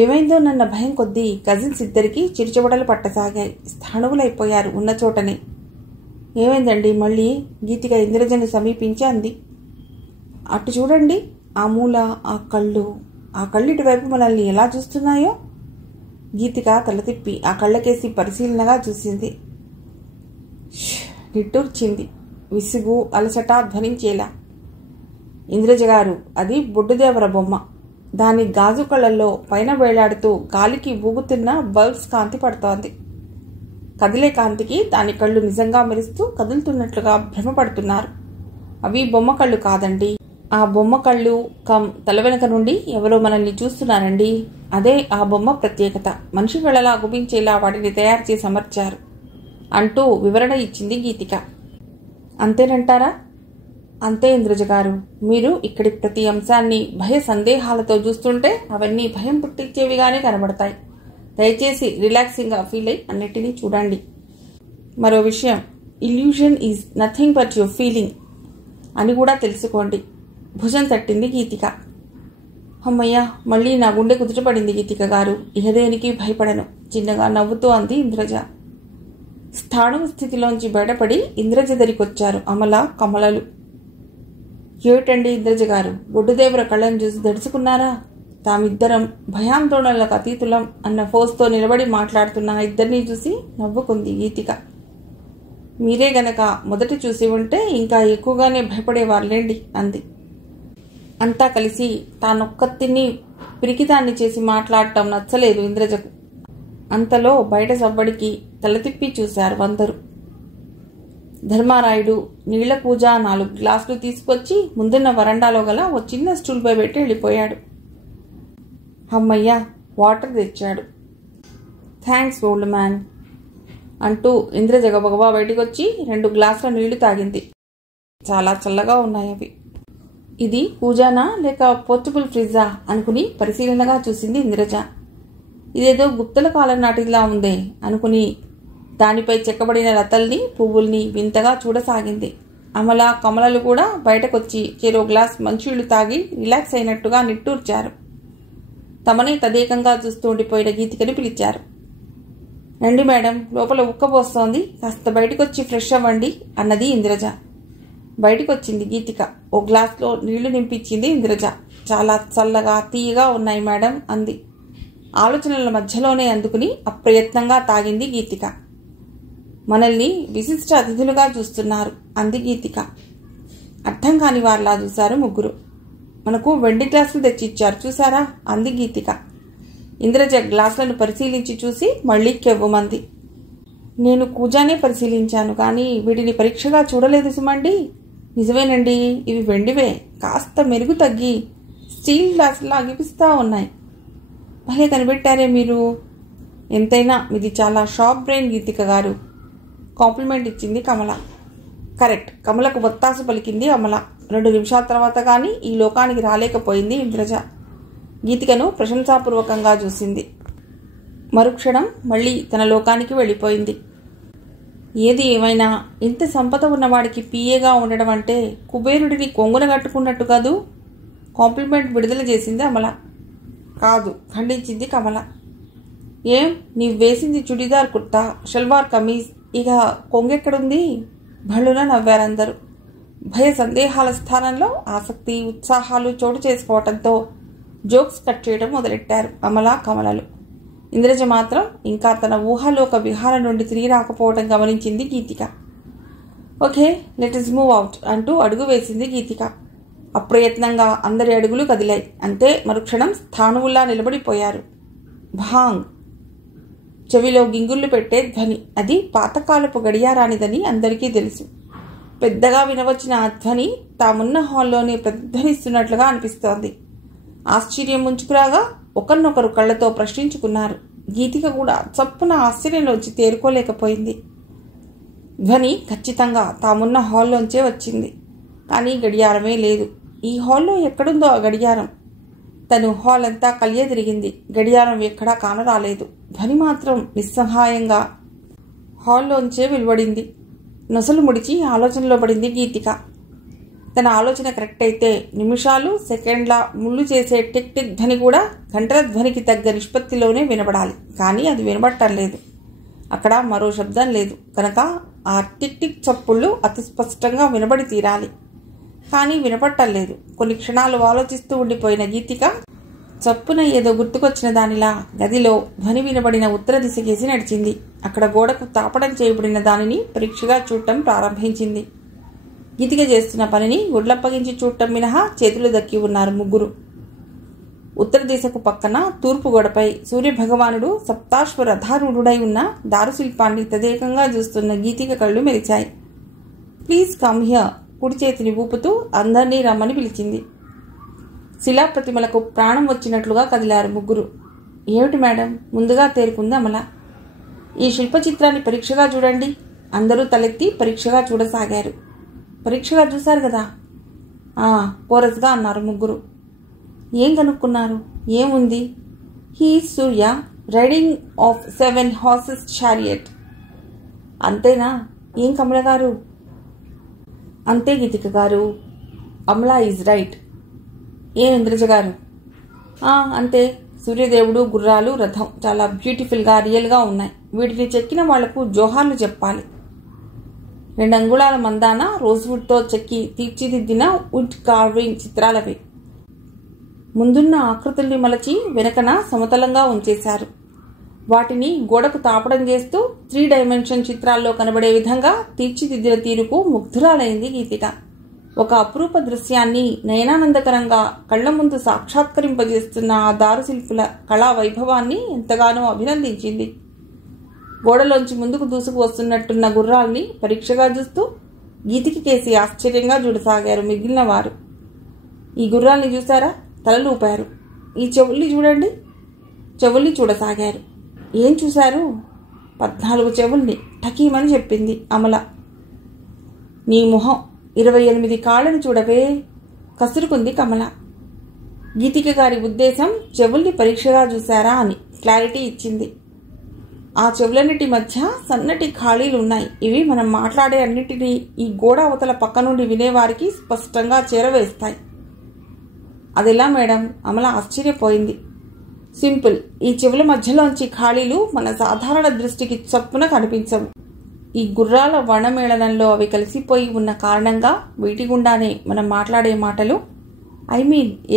ఏమైందో నన్న భయం కొద్దీ కజిన్స్ ఇద్దరికీ చిరుచెవడలు పట్టసాగాయి. స్థాణువులైపోయారు ఉన్న చోటనే. ఏమైందండి మళ్ళీ? గీతిక ఇంద్రజను సమీపించి అంది. అటు చూడండి, ఆ మూల ఆ కళ్ళు ఇటువైపు మనల్ని ఎలా చూస్తున్నాయో. గీతిక తల తిప్పి ఆ కళ్ళకేసి పరిశీలనగా చూసింది. నిట్టూర్చింది, విసుగు అలసట ధ్వనించేలా. ఇంద్రజ గారు, అది బొడ్డుదేవర బొమ్మ. దాని గాజు కళ్ళల్లో పైన వేలాడుతూ గాలికి ఊగుతున్న బల్బ్స్ కాంతి పడుతోంది. కదిలే కాంతికి దాని కళ్ళు నిజంగా మెరుస్తూ కదులుతున్నట్లుగా భ్రమపడుతున్నారు. అవి బొమ్మ కళ్ళు కాదండి. ఆ బొమ్మ కళ్ళు తల వెనక నుండి ఎవరో మనల్ని చూస్తున్నారండి. అదే ఆ బొమ్మ ప్రత్యేకత. మనిషి కళ్ళలా గుబించేలా వాటిని తయారు చేసి అమర్చారు అంటూ వివరణ ఇచ్చింది గీతిక. అంతేనంటారా? అంతే ఇంద్రజ గారు. మీరు ఇక్కడి ప్రతి అంశాన్ని భయ సందేహాలతో చూస్తుంటే అవన్నీ భయం పుట్టించేవిగానే కనబడతాయి. దయచేసి రిలాక్సింగ్గా ఫీల్ అయి అన్నిటినీ చూడండి. మరో విషయం, illusion is nothing but your feeling అని కూడా తెలుసుకోండి. భుజం తట్టింది గీతిక. అమ్మయ్య, మళ్ళీ నా గుండె కుదుటపడింది గీతిక గారు. ఇహదేనికి భయపడను, చిన్నగా నవ్వుతూ అంది ఇంద్రజ. స్థాణువు స్థితిలోంచి బయటపడి ఇంద్రజ దరికొచ్చారు అమల, కమలలు. ఏమిటండి ఇంద్రజ గారు, బొడ్డుదేవర కళ్ళను చూసి దడుచుకున్నారా? తామిద్దరం భయాందోళనలకు అతీతులం అన్న ఫోర్స్తో నిలబడి మాట్లాడుతున్న ఇద్దరినీ చూసి నవ్వుకుంది గీతిక. మీరే గనక మొదట చూసి ఉంటే ఇంకా ఎక్కువగానే భయపడేవారులేండి అంది. అంతా కలిసి తానొక్కతిని పిరికిదాన్ని చేసి మాట్లాడటం నచ్చలేదు ఇంద్రజకు. అంతలో బయట సవ్వడికి తల తిప్పి చూశారు అందరూ. ధర్మారాయుడు నీళ్ల కూజ 4 గ్లాసులు తీసుకొచ్చి ముందున్న వరండాలో గల ఓ చిన్న స్టూల్పై పెట్టి వెళ్ళిపోయాడు. అమ్మయ్య, వాటర్ తెచ్చాడు. థ్యాంక్స్ ఓల్డ్ మ్యాన్ అంటూ ఇంద్రజ గబగబా బయటికొచ్చి 2 గ్లాసుల నీళ్లు తాగింది. చాలా చల్లగా ఉన్నాయి అవి. ఇది కూజానా లేక పోర్టబుల్ ఫ్రిడ్జా అనుకుని పరిశీలనగా చూసింది ఇంద్రజ. ఇదేదో గుప్తల కాలం నాటిలా ఉందే అనుకుని దానిపై చెక్కబడిన లతల్ని, పువ్వుల్ని వింతగా చూడసాగింది. అమల, కమలలు కూడా బయటకొచ్చి చెరో గ్లాస్ మంచిళ్ళు తాగి రిలాక్స్ అయినట్టుగా నిట్టూర్చారు. తమనే తదేకంగా చూస్తూ ఉండిపోయిన గీతికని పిలిచారు. రండి మేడం, లోపల ఉక్కబోస్తోంది, కాస్త బయటకొచ్చి ఫ్రెష్ అవ్వండి అన్నది ఇంద్రజ. బయటకొచ్చింది గీతిక. ఓ గ్లాస్లో నీళ్లు నింపించింది ఇంద్రజ. చాలా చల్లగా తీయగా ఉన్నాయి మేడం అంది. ఆలోచనల మధ్యలోనే అందుకుని అప్రయత్నంగా తాగింది గీతిక. మనల్ని విశిష్ట అతిథులుగా చూస్తున్నారు అంది గీతిక. అర్థం కాని వారిలా చూశారు ముగ్గురు. మనకు వెండి గ్లాసులు తెచ్చిచ్చారు చూసారా అంది గీతిక. ఇంద్రజ గ్లాసులను పరిశీలించి చూసి మళ్లీ కెవ్వమంది. నేను కూజానే పరిశీలించాను, కానీ వీటిని పరీక్షగా చూడలేదు సుమండి. నిజమేనండి, ఇవి వెండివే, కాస్త మెరుగు తగ్గి స్టీల్ గ్లాసులా అగిపిస్తా ఉన్నాయి. భలే కనిపెట్టారే మీరు. ఎంతైనా మీది చాలా షార్ప్ బ్రెయిన్ గీతిక గారు. కాంప్లిమెంట్ ఇచ్చింది కమల. కరెక్ట్, కమలకు బొత్తాసు పలికింది అమల. 2 నిమిషాల తర్వాత కానీ ఈ లోకానికి రాలేకపోయింది ఇంద్రజ. గీతికను ప్రశంసాపూర్వకంగా చూసింది. మరుక్షణం మళ్ళీ తన లోకానికి వెళ్ళిపోయింది. ఏది ఏమైనా ఇంత సంపద ఉన్నవాడికి పిఏగా ఉండడం అంటే కుబేరుడిని కొంగున కట్టుకున్నట్టు కాదు. కాంప్లిమెంట్ విడుదల చేసింది అమల. కాదు, ఖండించింది కమల. ఏం, నీవు వేసింది చుడిదార్ కుర్తా, షల్వార్ కమీజ్, ఇక కొంగెక్కడుంది? భళ్ళున నవ్వారందరూ. భయ సందేహాల స్థానంలో ఆసక్తి, ఉత్సాహాలు చోటు చేసుకోవటంతో జోక్స్ కట్ చేయడం మొదలెట్టారు అమల, కమలలు. ఇంద్రజ మాత్రం ఇంకా తన ఊహాలోక విహారం నుండి తిరిగి రాకపోవడం గమనించింది Geethika. Okay, let us move out అంటూ అడుగు వేసింది గీతిక. అప్రయత్నంగా అందరి అడుగులు కదిలాయి. అంతే, మరుక్షణం స్థాణువుల్లా నిలబడిపోయారు. భాంగ్! చెవిలో గింగుళ్ళు పెట్టే ధ్వని. అది పాతకాలపు గడియారానిదని అందరికీ తెలుసు. పెద్దగా వినవచ్చిన ఆ ధ్వని తామున్న హాల్లోనే ప్రతిధ్వనిస్తున్నట్లుగా అనిపిస్తోంది. ఆశ్చర్యం ముంచుకురాగా ఒకరినొకరు కళ్లతో ప్రశ్నించుకున్నారు. గీతిక కూడా చప్పున ఆశ్చర్యంలోంచి తేరుకోలేకపోయింది. ధ్వని ఖచ్చితంగా తామున్న హాల్లోంచే వచ్చింది. కానీ గడియారమే లేదు. ఈ హాల్లో ఎక్కడుందో ఆ గడియారం. తను హాల్ అంతా కలియ తిరిగింది. గడియారం ఎక్కడా కానరాలేదు. ధ్వని మాత్రం నిస్సహాయంగా హాల్లోంచే వెలువడింది. నొసలు ముడిచి ఆలోచనలో పడింది గీతిక. తన ఆలోచన కరెక్ట్ అయితే నిమిషాలు సెకండ్ల ముళ్ళు చేసే టిక్ టిక్ ధ్వని కూడా గంటల ధ్వనికి తగ్గ నిష్పత్తిలోనే వినబడాలి. కానీ అది వినబడటం లేదు. అక్కడ మరో శబ్దం లేదు కనుక ఆ టిక్ టిక్ చప్పుళ్ళు అతి స్పష్టంగా వినబడి తీరాలి. కానీ వినపడటం లేదు. కొన్ని క్షణాలు ఆలోచిస్తూ ఉండిపోయిన గీతిక చప్పున ఏదో గుర్తుకొచ్చిన దానిలా గదిలో ధ్వని వినబడిన ఉత్తర దిశకేసి నడిచింది. అక్కడ గోడకు తాపడం చేయబడిన దానిని పరీక్షగా చూడటం ప్రారంభించింది. గీతిక చేస్తున్న పనిని గుడ్లప్పగించి చూడటం మినహా చేతులు దక్కి ఉన్నారు ముగ్గురు. ఉత్తర దిశకు పక్కన తూర్పు గోడపై సూర్యభగవానుడు సప్తాశ్వరథారూఢుడై ఉన్న దారుశిల్పాన్ని తదేకంగా చూస్తున్న గీతిక కళ్ళు మెరిచాయి. Please come here. కుడి చేతిని ఊపుతూ అందర్నీ రమ్మని పిలిచింది. శిలాప్రతిమలకు ప్రాణం వచ్చినట్లుగా కదిలారు ముగ్గురు. ఏమిటి మేడం? ముందుగా తేరుకుంది అమల. ఈ శిల్పచిత్రాన్ని పరీక్షగా చూడండి. అందరూ తలెత్తి పరీక్షగా చూడసాగారు. పరీక్షగా చూశారు కదా? కోరస్గా అన్నారు ముగ్గురు. ఏం కనుక్కున్నారు? ఏముంది? He Surya riding of 7 horses chariot. అంతేనా? ఏం కమల గారు? అంతే గీతిక గారు. Amala is right. ఏం ఇంద్రజ గారు? అంతే. సూర్యదేవుడు, గుర్రాలు, రథం చాలా బ్యూటిఫుల్గా రియల్గా ఉన్నాయి. వీటిని చెక్కిన వాళ్లకు జోహార్లు చెప్పాలి. 2 అంగుళాల మందాన రోజ్వుడ్తో చెక్కి తీర్చిదిద్దిన వుడ్ కార్వింగ్ చిత్రాలవి. ముందున్న ఆకృతుల్ని మలచి వెనకన సమతలంగా ఉంచేశారు. వాటిని గోడకు తాపడం చేస్తూ 3 డైమెన్షన్ చిత్రాల్లో కనబడే విధంగా తీర్చిదిద్దిన తీరుకు ముగ్ధురాలైంది గీతిక. ఒక అపురూప దృశ్యాన్ని నయనానందకరంగా కళ్ల ముందు సాక్షాత్కరింపజేస్తున్న ఆ దారుశిల్పుల కళా వైభవాన్ని ఎంతగానో అభినందించింది. గోడలోంచి ముందుకు దూసుకు వస్తున్నట్టున్న గుర్రాల్ని పరీక్షగా చూస్తూ గీతికి కేసి ఆశ్చర్యంగా చూడసాగారు మిగిలిన వారు. ఈ గుర్రాల్ని చూశారా? తలలు ఊపారు. ఈ చెవుల్ని చూడండి. చెవుల్ని చూడసాగారు. ఏం చూశారు? 14 చెవుల్ని టకీమని చెప్పింది అమల. నీ మొహం, 28 కాళ్ళని చూడవే కసురుకుంది కమల. గీతిక గారి ఉద్దేశం చెవుల్ని పరీక్షగా చూశారా అని క్లారిటీ ఇచ్చింది. ఆ చెవులన్నిటి మధ్య సన్నటి ఖాళీలున్నాయి. ఇవి మనం మాట్లాడే అన్నిటినీ ఈ గోడ అవతల పక్క నుండి వినేవారికి స్పష్టంగా చేరవేస్తాయి. అదెలా మేడం? అమల ఆశ్చర్యపోయింది. సింపుల్. ఈ చెవుల మధ్యలోంచి ఖాళీలు మన సాధారణ దృష్టికి చప్పున కనిపించవు. ఈ గుర్రాల వర్ణమేళనంలో అవి కలిసిపోయి ఉన్న కారణంగా వీటి గుండానే మనం మాట్లాడే మాటలు,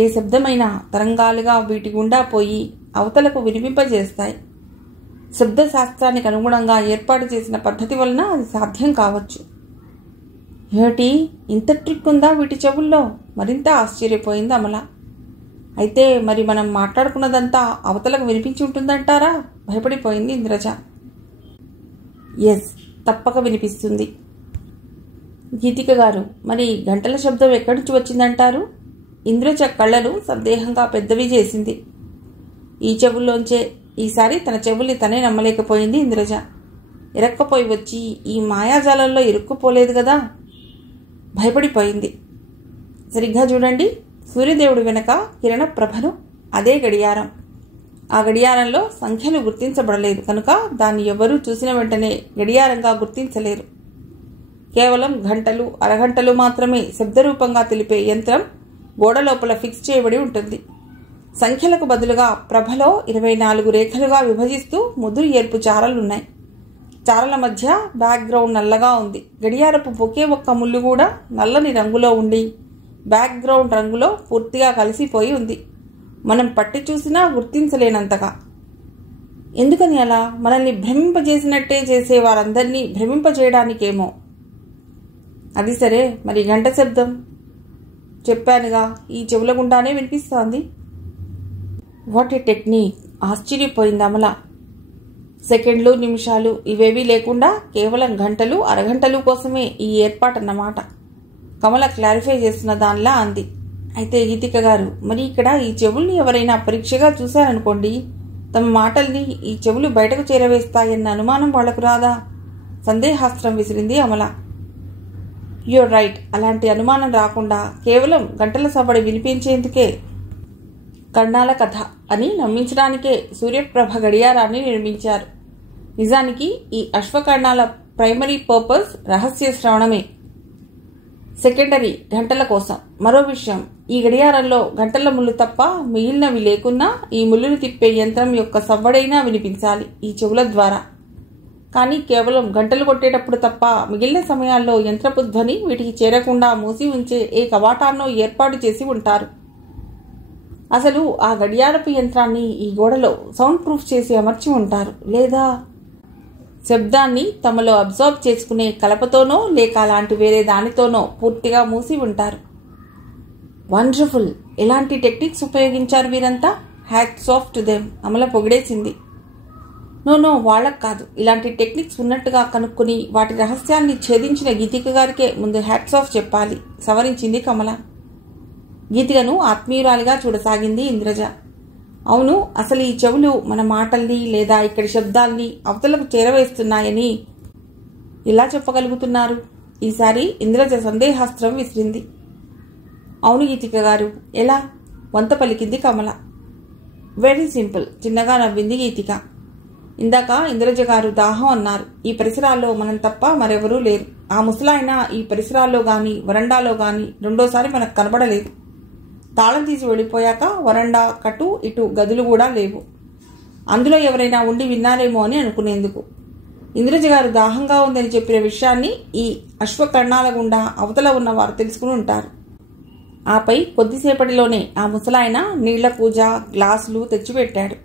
ఏ శబ్దమైనా తరంగాలుగా వీటి గుండా పోయి అవతలకు వినిపింపజేస్తాయి. శబ్దశాస్త్రానికి అనుగుణంగా ఏర్పాటు చేసిన పద్ధతి వలన అది సాధ్యం కావచ్చు. ఏమిటి, ఇంత ట్రిక్ ఉందా వీటి చెవుల్లో? మరింత ఆశ్చర్యపోయింది అమల. అయితే మరి మనం మాట్లాడుకున్నదంతా అవతలకు వినిపించి ఉంటుందంటారా? భయపడిపోయింది ఇంద్రజ. ఎస్, తప్పక వినిపిస్తుంది. గీతిక గారు, మరి గంటల శబ్దం ఎక్కడి నుంచి వచ్చిందంటారు? ఇంద్రజ కళ్ళను సందేహంగా పెద్దవి చేసింది. ఈ చెవుల్లోంచే. ఈసారి తన చెవుల్ని తనే నమ్మలేకపోయింది ఇంద్రజ. ఇరక్కపోయి వచ్చి ఈ మాయాజాలంలో ఇరుక్కుపోలేదు కదా. భయపడిపోయింది. సరిగ్గా చూడండి. సూర్యదేవుడు వెనక కిరణ ప్రభను. అదే గడియారం. ఆ గడియారంలో సంఖ్యలు గుర్తించబడలేదు కనుక దాన్ని ఎవరూ చూసిన వెంటనే గడియారంగా గుర్తించలేరు. కేవలం గంటలు, అరగంటలు మాత్రమే శబ్దరూపంగా తెలిపే యంత్రం గోడ లోపల ఫిక్స్ చేయబడి ఉంటుంది. సంఖ్యలకు బదులుగా ప్రభలో 24 రేఖలుగా విభజిస్తూ ముదురు ఎరుపు చారలున్నాయి. చారల మధ్య బ్యాక్గ్రౌండ్ నల్లగా ఉంది. గడియారపు ఒకే ఒక్క ముళ్ళు కూడా నల్లని రంగులో ఉండి బ్యాక్గ్రౌండ్ రంగులో పూర్తిగా కలిసిపోయి ఉంది. మనం పట్టి చూసినా గుర్తించలేనంతగా. ఎందుకని అలా? మనల్ని భ్రమింపజేసినట్టే చేసే వారందరినీ భ్రమింపజేయడానికేమో. అది సరే, మరి గంట శబ్దం? చెప్పానుగా, ఈ చెవుల గుండానే వినిపిస్తోంది. What a technique! ఆశ్చర్యపోయింది అమల. సెకండ్లు, నిమిషాలు ఇవేవీ లేకుండా కేవలం గంటలు, అరగంటలు కోసమే ఈ ఏర్పాటన్నమాట. కమల క్లారిఫై చేస్తున్న దానిలా అంది. అయితే గీతిక గారు, మరి ఇక్కడ ఈ చెవుల్ని ఎవరైనా పరీక్షగా చూశారనుకోండి, తమ మాటల్ని ఈ చెవులు బయటకు చేరవేస్తాయన్న అనుమానం వాళ్లకు రాదా? సందేహాస్త్రం విసిరింది అమల. You're right. అలాంటి అనుమానం రాకుండా కేవలం గంటల సవ్వడి వినిపించేందుకే కర్ణాల కథ అని నమ్మించడానికే సూర్యప్రభ గడియారాన్ని నిర్మించారు. నిజానికి ఈ అశ్వకర్ణాల ప్రైమరీ పర్పస్ రహస్య శ్రవణమే, సెకండరీ గంటల కోసం. మరో విషయం, ఈ గడియారంలో గంటల ముళ్ళు తప్ప మిగిలినవి లేకున్నా ఈ ముళ్ళును తిప్పే యంత్రం యొక్క సవ్వడైనా వినిపించాలి ఈ చెవుల ద్వారా. కానీ కేవలం గంటలు కొట్టేటప్పుడు తప్ప మిగిలిన సమయాల్లో యంత్రపు ధ్వని వీటికి చేరకుండా మూసి ఉంచే ఏ కవాటాన్నో ఏర్పాటు చేసి ఉంటారు. అసలు ఆ గడియారపు యంత్రాన్ని ఈ గోడలో సౌండ్ ప్రూఫ్ చేసి అమర్చి ఉంటారు, లేదా శబ్దాన్ని తమలో అబ్జర్వ్ చేసుకునే కలపతోనో లేక అలాంటి వేరే దానితోనో పూర్తిగా మూసి ఉంటారు. వండర్ఫుల్. ఎలాంటి టెక్నిక్స్ ఉపయోగించారు వీరంతా? Hats off to them. Amala పొగిడేసింది. నో, వాళ్ళకు కాదు. ఇలాంటి టెక్నిక్స్ ఉన్నట్టుగా కనుక్కుని వాటి రహస్యాన్ని ఛేదించిన గీతిక గారికే ముందు హ్యాట్స్ ఆఫ్ చెప్పాలి, సవరించింది కమల. గీతికను ఆత్మీయురాలిగా చూడసాగింది ఇంద్రజ. అవును, అసలు ఈ చెవులు మన మాటల్ని లేదా ఇక్కడి శబ్దాల్ని అవతలకు చేరవేస్తున్నాయని ఎలా చెప్పగలుగుతున్నారు? ఈసారి ఇంద్రజ సందేహాస్త్రం విసిరింది. అవును గీతిక గారు. ఎలా? వంత పలికింది కమల. వెరీ సింపుల్, చిన్నగా నవ్వింది గీతిక. ఇందాక ఇంద్రజ గారు దాహం అన్నారు. ఈ పరిసరాల్లో మనం తప్ప మరెవరూ లేరు. ఆ ముసలాయన ఈ పరిసరాల్లో గాని వరండాలో గాని రెండోసారి మనకు కనబడలేదు. తాళం తీసి వెళ్ళిపోయాక వరండా కటు ఇటు గదులు కూడా లేవు. అందులో ఎవరైనా ఉండి విన్నారేమో అని అనుకునేందుకు. ఇంద్రజ గారు దాహంగా ఉందని చెప్పిన విషయాన్ని ఈ అశ్వకర్ణాల గుండా అవతల ఉన్నవారు తెలుసుకుని ఉంటారు. ఆపై కొద్దిసేపటిలోనే ఆ ముసలాయన నీళ్ల కూజ, గ్లాసులు తెచ్చిపెట్టాడు.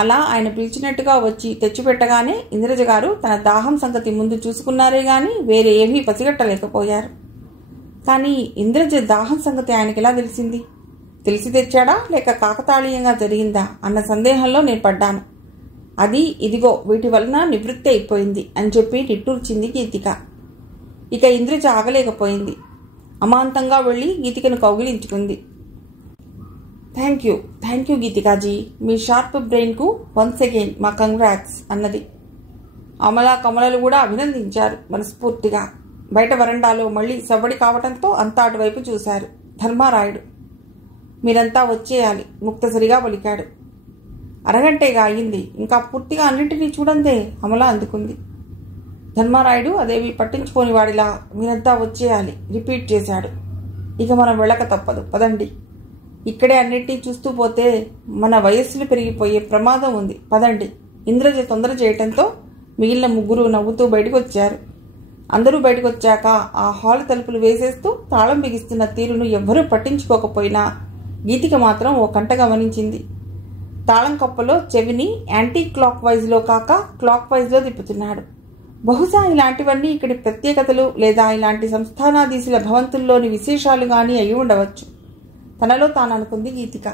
అలా ఆయన పిలిచినట్టుగా వచ్చి తెచ్చిపెట్టగానే ఇంద్రజ గారు తన దాహం సంగతి ముందు చూసుకున్నారే గాని వేరే ఏమీ పసిగట్టలేకపోయారు. కానీ ఇంద్రజ దాహం సంగతి ఆయనకి ఎలా తెలిసింది? తెలిసి తెచ్చాడా లేక కాకతాళీయంగా జరిగిందా అన్న సందేహంలో నేను పడ్డాను. అది ఇదిగో వీటి వలన నివృత్తి అయిపోయింది అని చెప్పి నిట్టూర్చింది గీతిక. ఇక ఇంద్రజ ఆగలేకపోయింది. అమాంతంగా వెళ్లి గీతికను కౌగిలించుకుంది. థ్యాంక్ యూ గీతికాజీ, మీ షార్ప్ బ్రెయిన్కు వన్స్ అగైన్ మా కంగ్రాట్స్ అన్నది. అమలా కమలలు కూడా అభినందించారు మనస్ఫూర్తిగా. బయట వరండాలో మళ్లీ సవ్వడి కావటంతో అంతా అటువైపు చూశారు. ధర్మారాయుడు, మీరంతా వచ్చేయాలి ముక్తసరిగా పలికాడు. అరగంటేగా అయింది, ఇంకా పూర్తిగా అన్నింటినీ చూడందే అమల అందుకుంది. ధర్మారాయుడు అదేవి పట్టించుకోని వాడిలా మీరంతా వచ్చేయాలి రిపీట్ చేశాడు. ఇక మనం వెళ్ళక తప్పదు, పదండి. ఇక్కడే అన్నింటినీ చూస్తూ పోతే మన వయస్సులు పెరిగిపోయే ప్రమాదం ఉంది, పదండి. ఇంద్రజ తొందర చేయటంతో మిగిలిన ముగ్గురు నవ్వుతూ బయటకు వచ్చారు. అందరూ బయటకు వచ్చాక ఆ హాల్ తలుపులు వేసేస్తూ తాళం బిగిస్తున్న తీరును ఎవ్వరూ పట్టించుకోకపోయినా గీతిక మాత్రం ఓ కంట గమనించింది. తాళం కప్పలో చెవిని యాంటీ క్లాక్ వైజ్లో కాక క్లాక్ వైజ్లో తిప్పుతున్నాడు. బహుశా ఇలాంటివన్నీ ఇక్కడి ప్రత్యేకతలు లేదా ఇలాంటి సంస్థానాధీశుల భవంతుల్లోని విశేషాలు గాని అయి ఉండవచ్చు, తనలో తాను అనుకుంది గీతిక.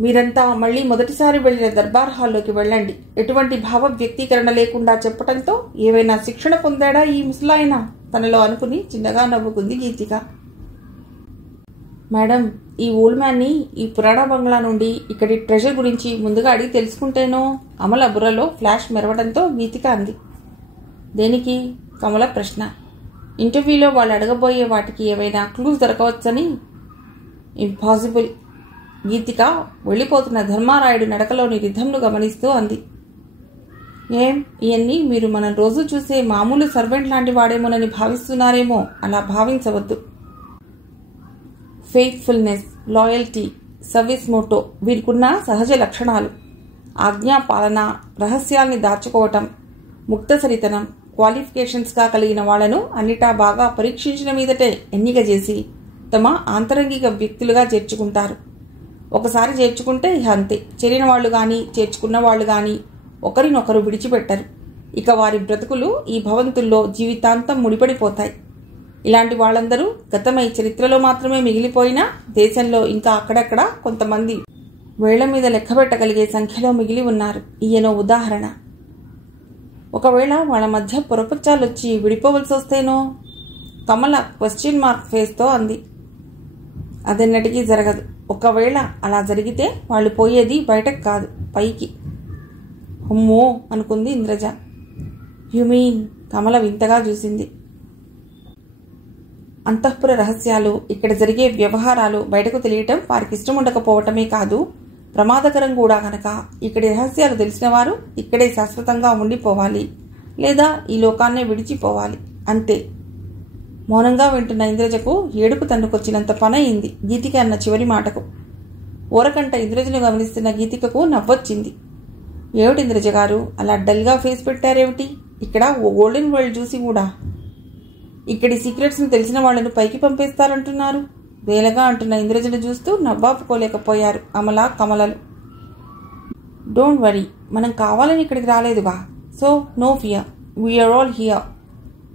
మీరంతా మళ్లీ మొదటిసారి వెళ్లిన దర్బార్ హాల్లోకి వెళ్ళండి. ఎటువంటి భావ వ్యక్తీకరణ లేకుండా చెప్పటంతో ఏవైనా శిక్షణ పొందాడా ఈ ముసలాయన తనలో అనుకుని చిన్నగా నవ్వుకుంది గీతిక. మేడం, ఈ ఓల్డ్ మ్యాన్ని ఈ పురాణ బంగ్లా నుండి ఇక్కడి ట్రెజర్ గురించి ముందుగా అడిగి తెలుసుకుంటేనో? అమల బుర్రలో ఫ్లాష్ మెరవడంతో గీతిక అంది. దేనికి? కమల ప్రశ్న. ఇంటర్వ్యూలో వాళ్ళు అడగబోయే వాటికి ఏవైనా క్లూస్ దొరకవచ్చని. ఇంపాసిబుల్. గీతిక వెళ్ళిపోతున్న ధర్మారాయుడు నడకలోని రిథంను గమనిస్తూ అంది. ఏం ఇవన్నీ మీరు మనం రోజు చూసే మామూలు సర్వెంట్ లాంటి వాడేమోనని భావిస్తున్నారేమో, అలా భావించవద్దు. ఫెయిత్ఫుల్నెస్, లాయల్టీ, సర్వీస్ మోటో వీరికున్న సహజ లక్షణాలు. ఆజ్ఞాపాలన, రహస్యాల్ని దాచుకోవటం, ముక్తసరితనం, క్వాలిఫికేషన్స్గా కలిగిన వాళ్లను అన్నిటా బాగా పరీక్షించిన మీదటే ఎన్నిక చేసి తమ ఆంతరంగిక వ్యక్తులుగా చేర్చుకుంటారు. ఒకసారి చేర్చుకుంటే ఇక అంతే. చేరిన వాళ్ళు గాని చేర్చుకున్న వాళ్ళు గాని ఒకరినొకరు విడిచిపెట్టరు. ఇక వారి బ్రతుకులు ఈ భవంతుల్లో జీవితాంతం ముడిపడిపోతాయి. ఇలాంటి వాళ్ళందరూ గతమై చరిత్రలో మాత్రమే మిగిలిపోయినా దేశంలో ఇంకా అక్కడక్కడ కొంతమంది వేళ్ల మీద లెక్కబెట్టగలిగే సంఖ్యలో మిగిలి ఉన్నారు. ఈయనో ఉదాహరణ. ఒకవేళ వాళ్ళ మధ్య పొరపచ్చాలొచ్చి విడిపోవలసి వస్తేనో? కమల క్వశ్చన్ మార్క్ ఫేస్తో అంది. అదెన్నటికీ జరగదు. ఒకవేళ అలా జరిగితే వాళ్ళు పోయేది బయటకు కాదు, పైకి. అమ్మో అనుకుంది ఇంద్రజ. యు మీన్ కమల వింతగా చూసింది. అంతఃపుర రహస్యాలు, ఇక్కడ జరిగే వ్యవహారాలు బయటకు తెలియటం వారికి ఇష్టం ఉండకపోవటమే కాదు, ప్రమాదకరం కూడా కనుక ఇక్కడి రహస్యాలు తెలిసిన వారు ఇక్కడే శాశ్వతంగా ఉండిపోవాలి, లేదా ఈ లోకాన్నే విడిచిపోవాలి, అంతే. మౌనంగా వింటున్న ఇంద్రజకు ఏడుపు తన్నుకొచ్చినంత పనయింది గీతిక అన్న చివరి మాటకు. ఊరకంట ఇంద్రజను గమనిస్తున్న గీతికకు నవ్వొచ్చింది. ఏమిటి ఇంద్రజ గారు అలా డల్గా ఫేస్ పెట్టారేమిటి? ఇక్కడ ఓ గోల్డెన్ వరల్డ్ చూసి కూడా ఇక్కడి సీక్రెట్స్ని తెలిసిన వాళ్లను పైకి పంపేస్తారంటున్నారు. వేలగా అంటున్న ఇంద్రజను చూస్తూ నవ్వాపుకోలేకపోయారు అమల, కమలలు. డోంట్ వరీ, మనం కావాలని ఇక్కడికి రాలేదుగా, so no fear, we are all here.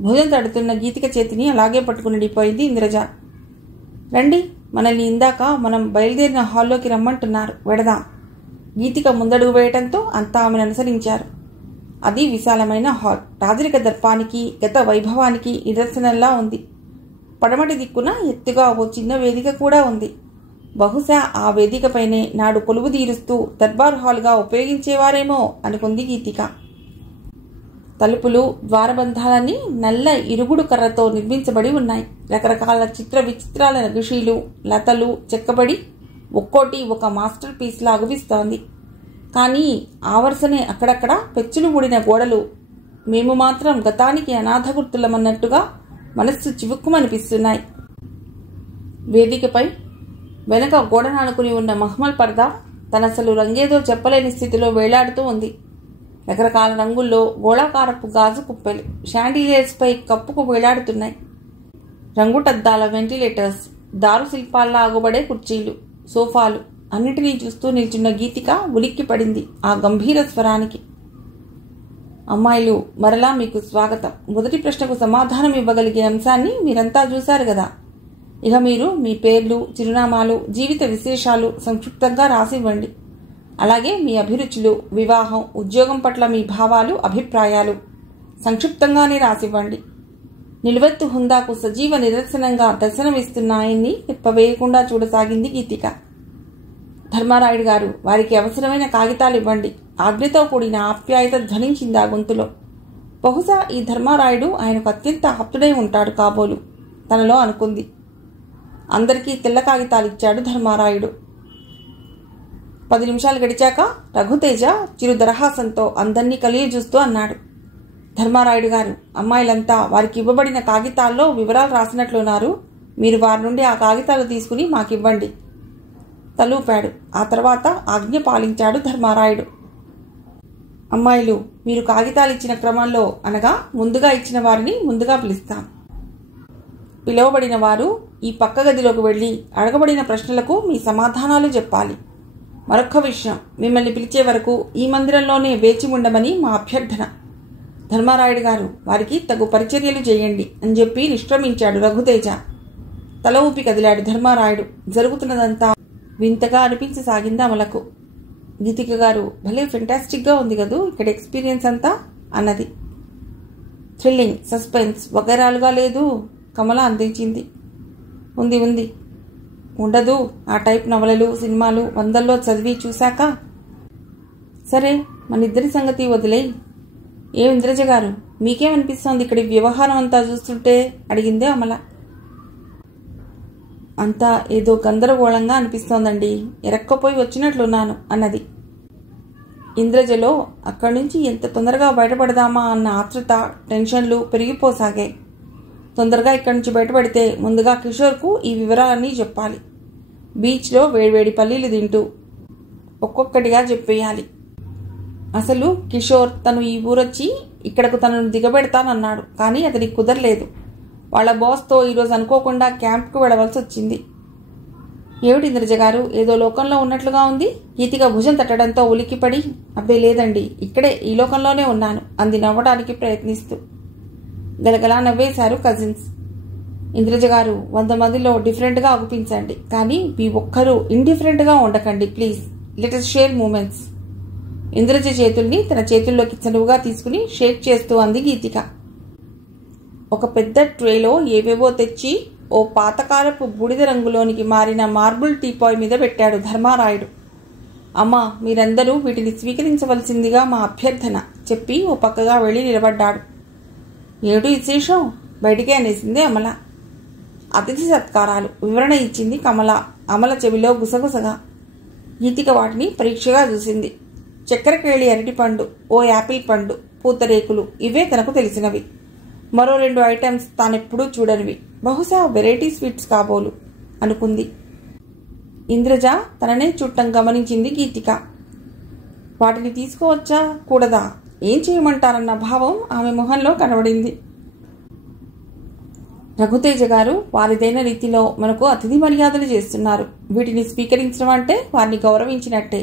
భుజం తడుతున్న గీతిక చేతిని అలాగే పట్టుకునిడిపోయింది ఇంద్రజ. రండి, మనల్ని ఇందాక మనం బయలుదేరిన హాల్లోకి రమ్మంటున్నారు, వెడదాం. గీతిక ముందడుగు వేయటంతో అంతా ఆమెను అనుసరించారు. అది విశాలమైన హాల్. రాజరిక దర్పానికి, గత వైభవానికి నిదర్శనంలా ఉంది. పడమటి దిక్కున ఎత్తుగా ఓ చిన్న వేదిక కూడా ఉంది. బహుశా ఆ వేదికపైనే నాడు కొలువు తీరుస్తూ దర్బార్ హాల్గా ఉపయోగించేవారేమో అనుకుంది గీతిక. తలుపులు, ద్వారబంధాలన్నీ నల్ల ఇరుగుడు కర్రతో నిర్మించబడి ఉన్నాయి. రకరకాల చిత్ర విచిత్రాల నగిషీలు, లతలు చెక్కబడి ఒక్కోటి ఒక మాస్టర్ పీస్లా అగుపిస్తోంది. కానీ ఆవర్సనే అక్కడక్కడ పెచ్చులు ఊడిన గోడలు మేము మాత్రం గతానికి అనాథ గుర్తులమన్నట్టుగా మనస్సు చివుక్కుమనిపిస్తున్నాయి. వేదికపై వెనక గోడనానుకుని ఉన్న మహ్మల్ పర్దా తనసలు రంగేదో చెప్పలేని స్థితిలో వేలాడుతూ ఉంది. రకరకాల రంగుల్లో గోళాకారపు గాజు కుప్పెలు షాండిలియర్స్పై కప్పుకు వేలాడుతున్నాయి. రంగుటద్దాల వెంటిలేటర్స్, దారు శిల్పాల్లా ఆగుబడే కుర్చీలు, సోఫాలు అన్నిటినీ చూస్తూ నిల్చున్న గీతిక ఉలిక్కి పడింది ఆ గంభీర స్వరానికి. అమ్మాయిలు, మరలా మీకు స్వాగతం. మొదటి ప్రశ్నకు సమాధానం ఇవ్వగలిగే అంశాన్ని మీరంతా చూశారు కదా. ఇక మీరు మీ పేర్లు, చిరునామాలు, జీవిత విశేషాలు సంక్షిప్తంగా రాసివ్వండి. అలాగే మీ అభిరుచులు, వివాహం, ఉద్యోగం పట్ల మీ భావాలు, అభిప్రాయాలు సంక్షిప్తంగానే రాసివ్వండి. నిలువెత్తు హుందాకు సజీవ నిదర్శనంగా దర్శనమిస్తున్న ఆయన్ని తిప్పవేయకుండా చూడసాగింది గీతిక. ధర్మారాయుడు గారు, వారికి అవసరమైన కాగితాలు ఇవ్వండి. ఆజ్ఞతో కూడిన ఆప్యాయత ధ్వనించింది ఆ గొంతులో. బహుశా ఈ ధర్మారాయుడు ఆయనకు అత్యంత ఆప్తుడై ఉంటాడు కాబోలు తనలో అనుకుంది. అందరికీ తెల్ల కాగితాలిచ్చాడు ధర్మారాయుడు. 10 నిమిషాలు గడిచాక రఘుతేజ చిరు దరహాసంతో అందర్నీ కలియ చూస్తూ అన్నాడు. ధర్మారాయుడు గారు, అమ్మాయిలంతా వారికి ఇవ్వబడిన కాగితాల్లో వివరాలు రాసినట్లున్నారు. మీరు వారి నుండి ఆ కాగితాలు తీసుకుని మాకివ్వండి. తలూపాడు. ఆ తర్వాత ఆజ్ఞ పాలించాడు ధర్మారాయుడు. అమ్మాయిలు, మీరు కాగితాలు ఇచ్చిన క్రమంలో, అనగా ముందుగా ఇచ్చిన వారిని ముందుగా పిలుస్తాం. పిలువబడిన వారు ఈ పక్క గదిలోకి వెళ్ళి అడగబడిన ప్రశ్నలకు మీ సమాధానాలు చెప్పాలి. మరొక్క విషయం, మిమ్మల్ని పిలిచే వరకు ఈ మందిరంలోనే వేచి ఉండమని మా అభ్యర్థన. ధర్మారాయుడు గారు, వారికి తగు పరిచర్యలు చేయండి అని చెప్పి నిష్క్రమించాడు రఘుతేజ. తల ఊపి కదిలాడు ధర్మారాయుడు. జరుగుతున్నదంతా వింతగా అనిపించసాగింది అమలకు. గీతిక గారు, భలే ఫెంటాస్టిక్గా ఉంది కదూ ఇక్కడ ఎక్స్పీరియన్స్ అంతా అన్నది. థ్రిల్లింగ్, సస్పెన్స్ వగైరాలుగా లేదు, కమల అందించింది. ఉంది ఉంది, ఉండదు ఆ టైప్ నవలలు, సినిమాలు 100లో చదివి చూశాక. సరే, మనిద్దరి సంగతి వదిలేయి. ఏ ఇంద్రజ గారు, మీకేమనిపిస్తోంది ఇక్కడి వ్యవహారం అంతా చూస్తుంటే అడిగిందే అమల. అంతా ఏదో గందరగోళంగా అనిపిస్తోందండి, ఎరక్కపోయి వచ్చినట్లున్నాను అన్నది. ఇంద్రజలో అక్కడి నుంచి ఎంత తొందరగా బయటపడదామా అన్న ఆత్రత, టెన్షన్లు పెరిగిపోసాగాయి. తొందరగా ఇక్కడి నుంచి బయటపడితే ముందుగా కిషోర్కు ఈ వివరాలన్నీ చెప్పాలి. బీచ్లో వేడివేడి పల్లీలు తింటూ ఒక్కొక్కటిగా చెప్పేయాలి. అసలు కిషోర్ తను ఈ ఊరొచ్చి ఇక్కడకు తనను దిగబెడతానన్నాడు. కానీ అతనికి కుదరలేదు. వాళ్ళ బాస్తో ఈరోజు అనుకోకుండా క్యాంప్కు వెళ్ళవలసి వచ్చింది. ఏమిటి ఇంద్రజ గారు, ఏదో లోకంలో ఉన్నట్లుగా ఉంది. గీతిక భుజం తట్టడంతో ఉలిక్కిపడి, అబ్బే లేదండి, ఇక్కడే ఈ లోకంలోనే ఉన్నాను అంది నవ్వడానికి ప్రయత్నిస్తూ. గలగలా నవ్వేశారు కజిన్స్. ఇంద్రజ గారు, 100 మందిలో డిఫరెంట్గా అగుపించండి, కానీ మీ ఒక్కరూ ఇండిఫరెంట్గా ఉండకండి please. Let us share moments. Indraja చేతుల్ని తన చేతుల్లోకి చనువుగా తీసుకుని షేక్ చేస్తూ అంది గీతిక. ఒక పెద్ద ట్రేలో ఏవేవో తెచ్చి ఓ పాతకాలపు బూడిద రంగులోనికి మారిన మార్బుల్ టీపాయ్ మీద పెట్టాడు ధర్మారాయుడు. అమ్మా, మీరందరూ వీటిని స్వీకరించవలసిందిగా మా అభ్యర్థన చెప్పి ఓ పక్కగా వెళ్ళి నిలబడ్డాడు. ఏడు విశేషం బయటికే అనేసింది అమల. అతిథి సత్కారాలు వివరణ ఇచ్చింది కమల అమల చెవిలో గుసగుసగా. గీతిక వాటిని పరీక్షగా చూసింది. చక్కెరకేళి అరటిపండు, ఓ యాపిల్ పండు, పూతరేకులు ఇవే తనకు తెలిసినవి. మరో 2 ఐటమ్స్ తానెప్పుడూ చూడనివి. బహుశా వెరైటీ స్వీట్స్ కాబోలు అనుకుంది. ఇంద్రజ తననే చుట్టం గమనించింది గీతిక. వాటిని తీసుకోవచ్చా కూడదా, ఏం చేయమంటారన్న భావం ఆమె మొహంలో కనబడింది. రఘుతేజ గారు వారిదైన రీతిలో మనకు అతిథి మర్యాదలు చేస్తున్నారు. వీటిని స్వీకరించడం అంటే వారిని గౌరవించినట్టే.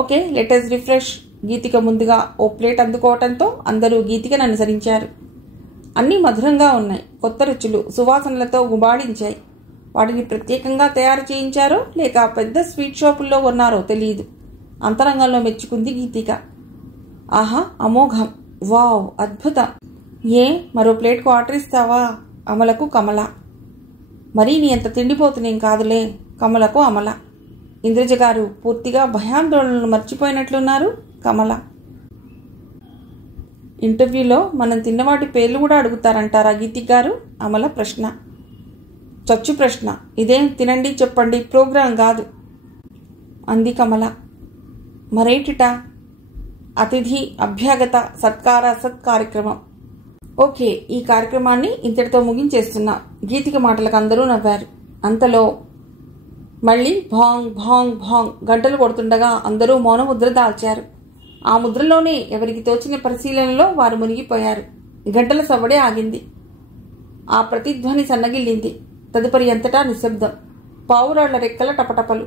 Okay, letters refresh. గీతిక ముందుగా ఓ ప్లేట్ అందుకోవటంతో అందరూ గీతికను అనుసరించారు. అన్నీ మధురంగా ఉన్నాయి. కొత్త రుచులు సువాసనలతో గుబాళించాయి. వాటిని ప్రత్యేకంగా తయారు చేయించారో లేక పెద్ద స్వీట్ షాపుల్లో కొన్నారో తెలియదు. అంతరంగంలో మెచ్చుకుంది గీతిక. ఆహా, అమోఘం, వావ్, అద్భుతం. మరో ప్లేట్కు ఆర్డర్ ఇస్తావా? అమలకు కమల. మరీ నీ అంత తిండిపోతున్నాం కాదులే. కమలకు అమల. ఇంద్రజ గారు పూర్తిగా భయాందోళనలు మర్చిపోయినట్లున్నారు. కమల. ఇంటర్వ్యూలో మనం తిన్నవాటి పేర్లు కూడా అడుగుతారంటారా గీతిక్ గారు? అమల ప్రశ్న. చచ్చు ప్రశ్న. ఇదేం తినండి చెప్పండి ప్రోగ్రాం కాదు అంది కమల. మరేటిటా? అతిథి అభ్యాగత సత్కార సత్కార్యక్రమం. ఓకే, ఈ కార్యక్రమాన్ని ఇంతటితో ముగించేస్తున్నా. గీతిక మాటలకు అందరూ నవ్వారు. అంతలో మళ్ళీ భాంగ్ భాంగ్ భాంగ్ గంటలు కొడుతుండగా అందరూ మౌనముద్ర దాల్చారు. ఆ ముద్రలోనే ఎవరికి తోచిన పరిశీలనలో వారు మునిగిపోయారు. గంటల సవ్వడే ఆగింది. ఆ ప్రతిధ్వని సన్నగిల్లింది. తదుపరి అంతటా నిశ్శబ్దం. పావురాళ్ల రెక్కల టపటపలు.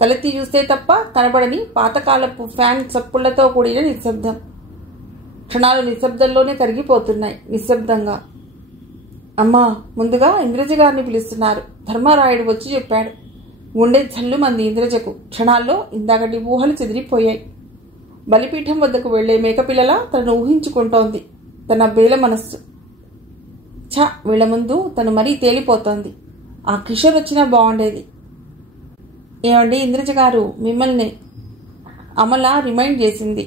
తలెత్తి చూస్తే తప్ప కనబడని పాతకాలపు ఫ్యాన్ చప్పుళ్లతో కూడిన నిశ్శబ్దం. క్షణాలు నిశ్శబ్దంలోనే కరిగిపోతున్నాయి. నిశ్శబ్దంగా. అమ్మా, ముందుగా ఇంద్రజ గారిని పిలుస్తున్నారు. ధర్మారాయుడు వచ్చి చెప్పాడు. గుండె జల్లుమంది ఇంద్రజకు. క్షణాల్లో ఇందాకటి ఊహలు చెదిరిపోయాయి. బలిపీఠం వద్దకు వెళ్లే మేకపిల్లలా తనను ఊహించుకుంటోంది తన బేల మనస్సు. వీళ్ల ముందు తను మరీ తేలిపోతోంది. ఆ కిషోర్ వచ్చినా బాగుండేది. ఏమండి ఇంద్రజ గారు, మిమ్మల్ని అమల రిమైండ్ చేసింది.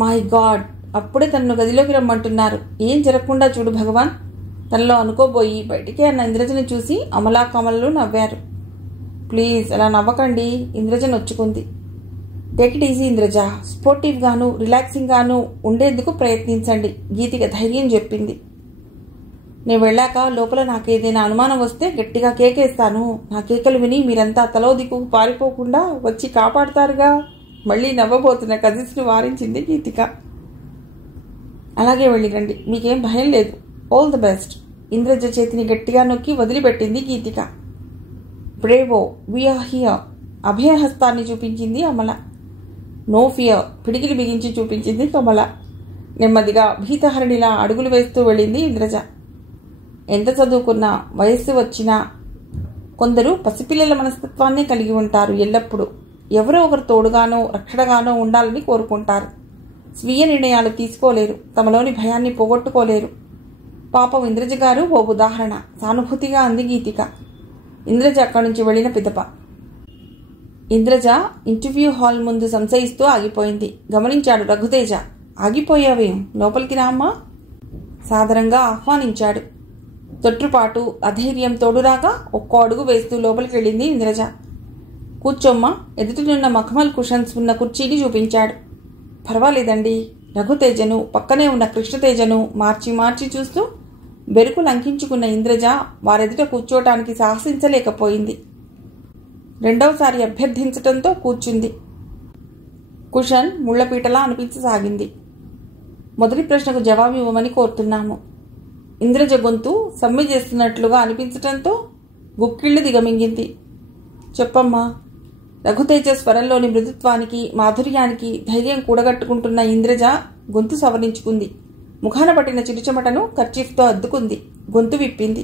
మై గాడ్, అప్పుడే తనను గదిలోకి రమ్మంటున్నారు. ఏం జరగకుండా చూడు భగవాన్. తనలో అనుకోబోయి బయటికే అన్న ఇంద్రజను చూసి అమలా కమలలు నవ్వారు. ప్లీజ్ అలా నవ్వకండి. ఇంద్రజ నొచ్చుకుంది. Take it easy Indraja. Sportive గాను రిలాక్సింగ్ గాను ఉండేందుకు ప్రయత్నించండి, గీతిక ధైర్యం చెప్పింది. నేను వెళ్ళాక లోపల నాకేదైనా అనుమానం వస్తే గట్టిగా కేకేస్తాను. నా కేకలు విని మీరంతా తలో దిక్కుకు పారిపోకుండా వచ్చి కాపాడుతారుగా. మళ్లీ నవ్వబోతున్న కజిన్స్ను వారించింది గీతిక. అలాగే వెళ్ళిరండి, మీకేం భయం లేదు. All the best. ఇంద్రజ చేతిని గట్టిగా నొక్కి వదిలిపెట్టింది గీతిక. Bravo, we are here. అభయహస్తాన్ని చూపించింది అమల. No fear. పిడికిలి బిగించి చూపించింది కమల. నెమ్మదిగా భీతహరణిలా అడుగులు వేస్తూ వెళ్ళింది ఇంద్రజ. ఎంత చదువుకున్నా, వయస్సు వచ్చినా కొందరు పసిపిల్లల మనస్తత్వాన్నే కలిగి ఉంటారు. ఎల్లప్పుడూ ఎవరో ఒకరు తోడుగానో రక్షణగానో ఉండాలని కోరుకుంటారు. స్వీయ నిర్ణయాలు తీసుకోలేరు. తమలోని భయాన్ని పోగొట్టుకోలేరు. పాపం ఇంద్రజ గారు ఓ ఉదాహరణ. సానుభూతిగా అంది గీతిక. ఇంద్రజ అక్కడి నుంచి వెళ్లిన పిదప. ఇంద్రజ ఇంటర్వ్యూ హాల్ ముందు సంశయిస్తూ ఆగిపోయింది. గమనించాడు రఘుతేజ. ఆగిపోయావేం, లోపలికి రామ్మా సాదరంగా ఆహ్వానించాడు. తొట్టుపాటు అధైర్యం తోడురాగా ఒక్కో అడుగు వేస్తూ లోపలికి వెళ్ళింది ఇంద్రజ. కూర్చోమ్మా. ఎదుటినున్న మఖమల్ కుషన్స్ ఉన్న కుర్చీని చూపించాడు. పర్వాలేదండి. రఘుతేజను పక్కనే ఉన్న కృష్ణతేజను మార్చి మార్చి చూస్తూ బెరుకు లంకించుకున్న ఇంద్రజ వారెదుట కూర్చోటానికి సాహసించలేకపోయింది. రెండవసారి అభ్యర్థించటంతో కూర్చుంది. కుషన్ ముళ్లపీటలా అనిపించసాగింది. మొదటి ప్రశ్నకు జవాబు ఇవ్వమని కోరుతున్నాము. ఇంద్రజ గొంతు సమ్మె చేస్తున్నట్లుగా అనిపించటంతో గుక్కిళ్లు దిగమింగింది. చెప్పమ్మా. రఘుతేజ స్వరంలోని మృదుత్వానికి మాధుర్యానికి ధైర్యం కూడగట్టుకుంటున్న ఇంద్రజ గొంతు సవరించుకుంది. ముఖాన పట్టిన చిరుచెమటను కర్చీఫ్తో అద్దుకుంది. గొంతు విప్పింది.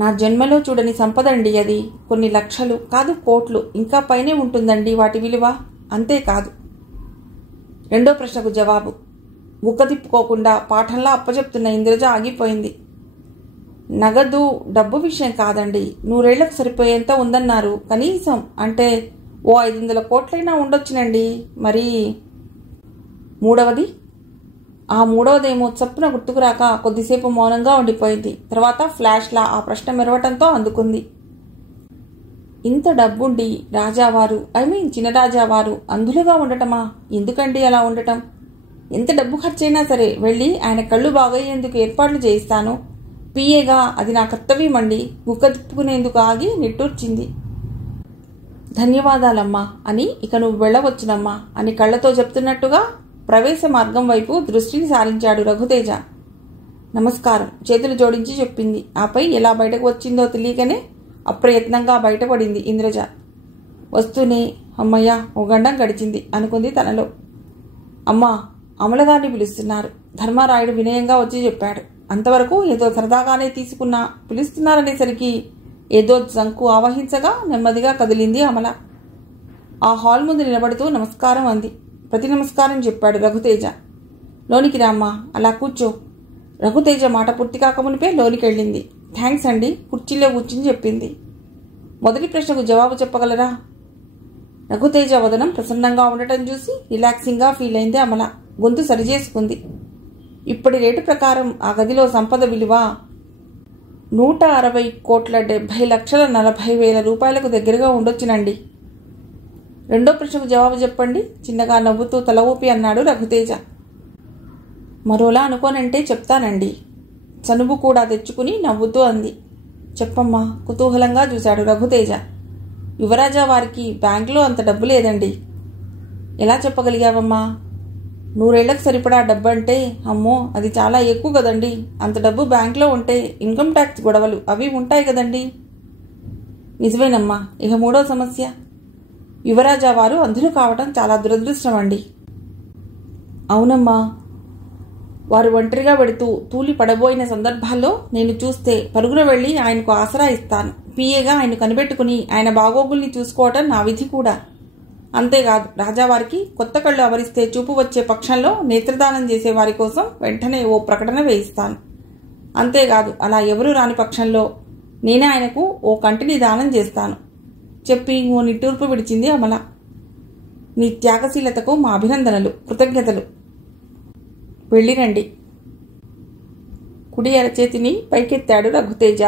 నా జన్మలో చూడని సంపదండి అది. కొన్ని లక్షలు కాదు, కోట్లు, ఇంకా పైనే ఉంటుందండి వాటి విలువ. అంతేకాదు. రెండో ప్రశ్నకు జవాబు ఉక్కదిప్పుకోకుండా పాఠంలా అప్పచెప్తున్న ఇంద్రజ ఆగిపోయింది. నగదు డబ్బు విషయం కాదండి. 100 ఏళ్లకు సరిపోయేంత ఉందన్నారు. కనీసం అంటే ఓ 500 కోట్లైనా ఉండొచ్చునండి. మరి మూడవది ఆ మూడవదేమో చప్పున గుర్తుకురాక కొద్దిసేపు మౌనంగా ఉండిపోయింది. తర్వాత ఫ్లాష్లా ఆ ప్రశ్న మెరవటంతో అందుకుంది. ఇంత డబ్బుండి రాజావారు చిన్న రాజావారు అంధులుగా ఉండటమా? ఎందుకండి అలా ఉండటం? ఎంత డబ్బు ఖర్చైనా సరే వెళ్ళి ఆయన కళ్ళు బాగయ్యేందుకు ఏర్పాట్లు చేయిస్తాను. పిఏగా అది నా కర్తవ్యమండి. గుక్క తిప్పుకునేందుకు ఆగి నిట్టూర్చింది. ధన్యవాదాలమ్మా అని ఇక నువ్వు వెళ్ళవచ్చునమ్మా అని కళ్లతో చెప్తున్నట్టుగా ప్రవేశ మార్గం వైపు దృష్టిని సారించాడు రఘుతేజ. నమస్కారం చేతులు జోడించి చెప్పింది. ఆపై ఎలా బయటకు వచ్చిందో తెలియకనే అప్రయత్నంగా బయటపడింది ఇంద్రజ. వస్తూనే అమ్మయ్య ఓ గండం గడిచింది అనుకుంది తనలో. అమ్మా, అమలగారిని పిలుస్తున్నారు. ధర్మారాయుడు వినయంగా వచ్చి చెప్పాడు. అంతవరకు ఏదో సరదాగానే తీసుకున్నా పిలుస్తున్నారనేసరికి ఏదో జంకు ఆవహించగా నెమ్మదిగా కదిలింది అమల. ఆ హాల్ ముందు నిలబడుతూ నమస్కారం అంది. ప్రతి నమస్కారం చెప్పాడు రఘుతేజ. లోనికి రామ్మా, అలా కూర్చో. రఘుతేజ మాట పూర్తి కాకమునిపే లోనికి వెళ్ళింది. థ్యాంక్స్ అండి, కుర్చీలో కూర్చుని చెప్పింది. మొదటి ప్రశ్నకు జవాబు చెప్పగలరా? రఘుతేజ వదనం ప్రసన్నంగా ఉండటం చూసి రిలాక్సింగ్గా ఫీల్ అయింది అమల. గొంతు సరిచేసుకుంది. ఇప్పటి రేటు ప్రకారం ఆ గదిలో సంపద విలువ 160,70,40,000 రూపాయలకు దగ్గరగా ఉండొచ్చునండి. రెండో ప్రశ్నకు జవాబు చెప్పండి, చిన్నగా నవ్వుతూ తల ఊపి అన్నాడు రఘుతేజ. మరోలా అనుకోనంటే చెప్తానండి. చనువు కూడా తెచ్చుకుని నవ్వుతూ అంది. చెప్పమ్మా, కుతూహలంగా చూశాడు రఘుతేజ. యువరాజా వారికి బ్యాంకులో అంత డబ్బు లేదండి. ఎలా చెప్పగలిగావమ్మా? 100 ఏళ్లకు సరిపడా డబ్బు అంటే అమ్మో, అది చాలా ఎక్కువ కదండి. అంత డబ్బు బ్యాంకులో ఉంటే ఇన్కమ్ ట్యాక్స్ గొడవలు అవి ఉంటాయి కదండి. నిజమేనమ్మా. ఇక మూడో సమస్య, యువరాజా వారు అంధులు కావటం చాలా దురదృష్టం అండి. అవునమ్మా. వారు ఒంటరిగా పెడుతూ తూలి పడబోయిన సందర్భాల్లో నేను చూస్తే పరుగున వెళ్లి ఆయనకు ఆసరా ఇస్తాను. పిఏగా ఆయన కనిపెట్టుకుని ఆయన బాగోగుల్ని చూసుకోవటం నా విధి కూడా. అంతేకాదు, రాజావారికి కొత్త కళ్ళు అవరిస్తే చూపు వచ్చే పక్షంలో నేత్రదానం చేసే వారి కోసం వెంటనే ఓ ప్రకటన వేయిస్తాను. అంతేకాదు, అలా ఎవరూ రాని పక్షంలో నేనే ఆయనకు ఓ కంటిని దానం చేస్తాను చెప్పి ఓ నిట్టూర్పు విడిచింది అమల. నీ త్యాగశీలతకు మా అభినందనలు, కృతజ్ఞతలు. వెళ్ళిరండి. కుడి అరచేతిని పైకెత్తాడు రఘుతేజ.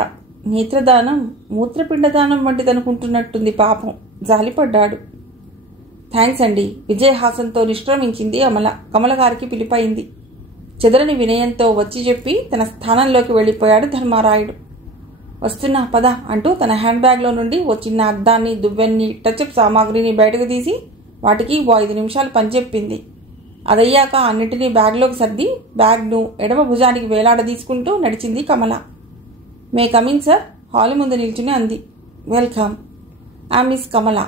నేత్రదానం మూత్రపిండదానం వంటిదనుకుంటున్నట్టుంది పాపం. జాలిపడ్డాడు. థ్యాంక్స్ అండి. విజయహాసంతో నిష్క్రమించింది అమల. కమలగారికి పిలిపైంది. చెదరని వినయంతో వచ్చి చెప్పి తన స్థానంలోకి వెళ్ళిపోయాడు ధర్మారాయుడు. వస్తున్నా పద అంటూ తన హ్యాండ్ బ్యాగ్లో నుండి ఓ చిన్న అద్దాన్ని, దువ్వెన్ని, టచ్అప్ సామాగ్రిని బయటకు తీసి వాటికి ఓ 5 నిమిషాలు పనిచెప్పింది. అదయ్యాక అన్నింటినీ బ్యాగ్లోకి సర్ది బ్యాగ్ను ఎడమ భుజానికి వేలాడదీసుకుంటూ నడిచింది Kamala. May come in sir? Hall ముందు నిల్చుని అంది. Welcome. I Miss Kamala,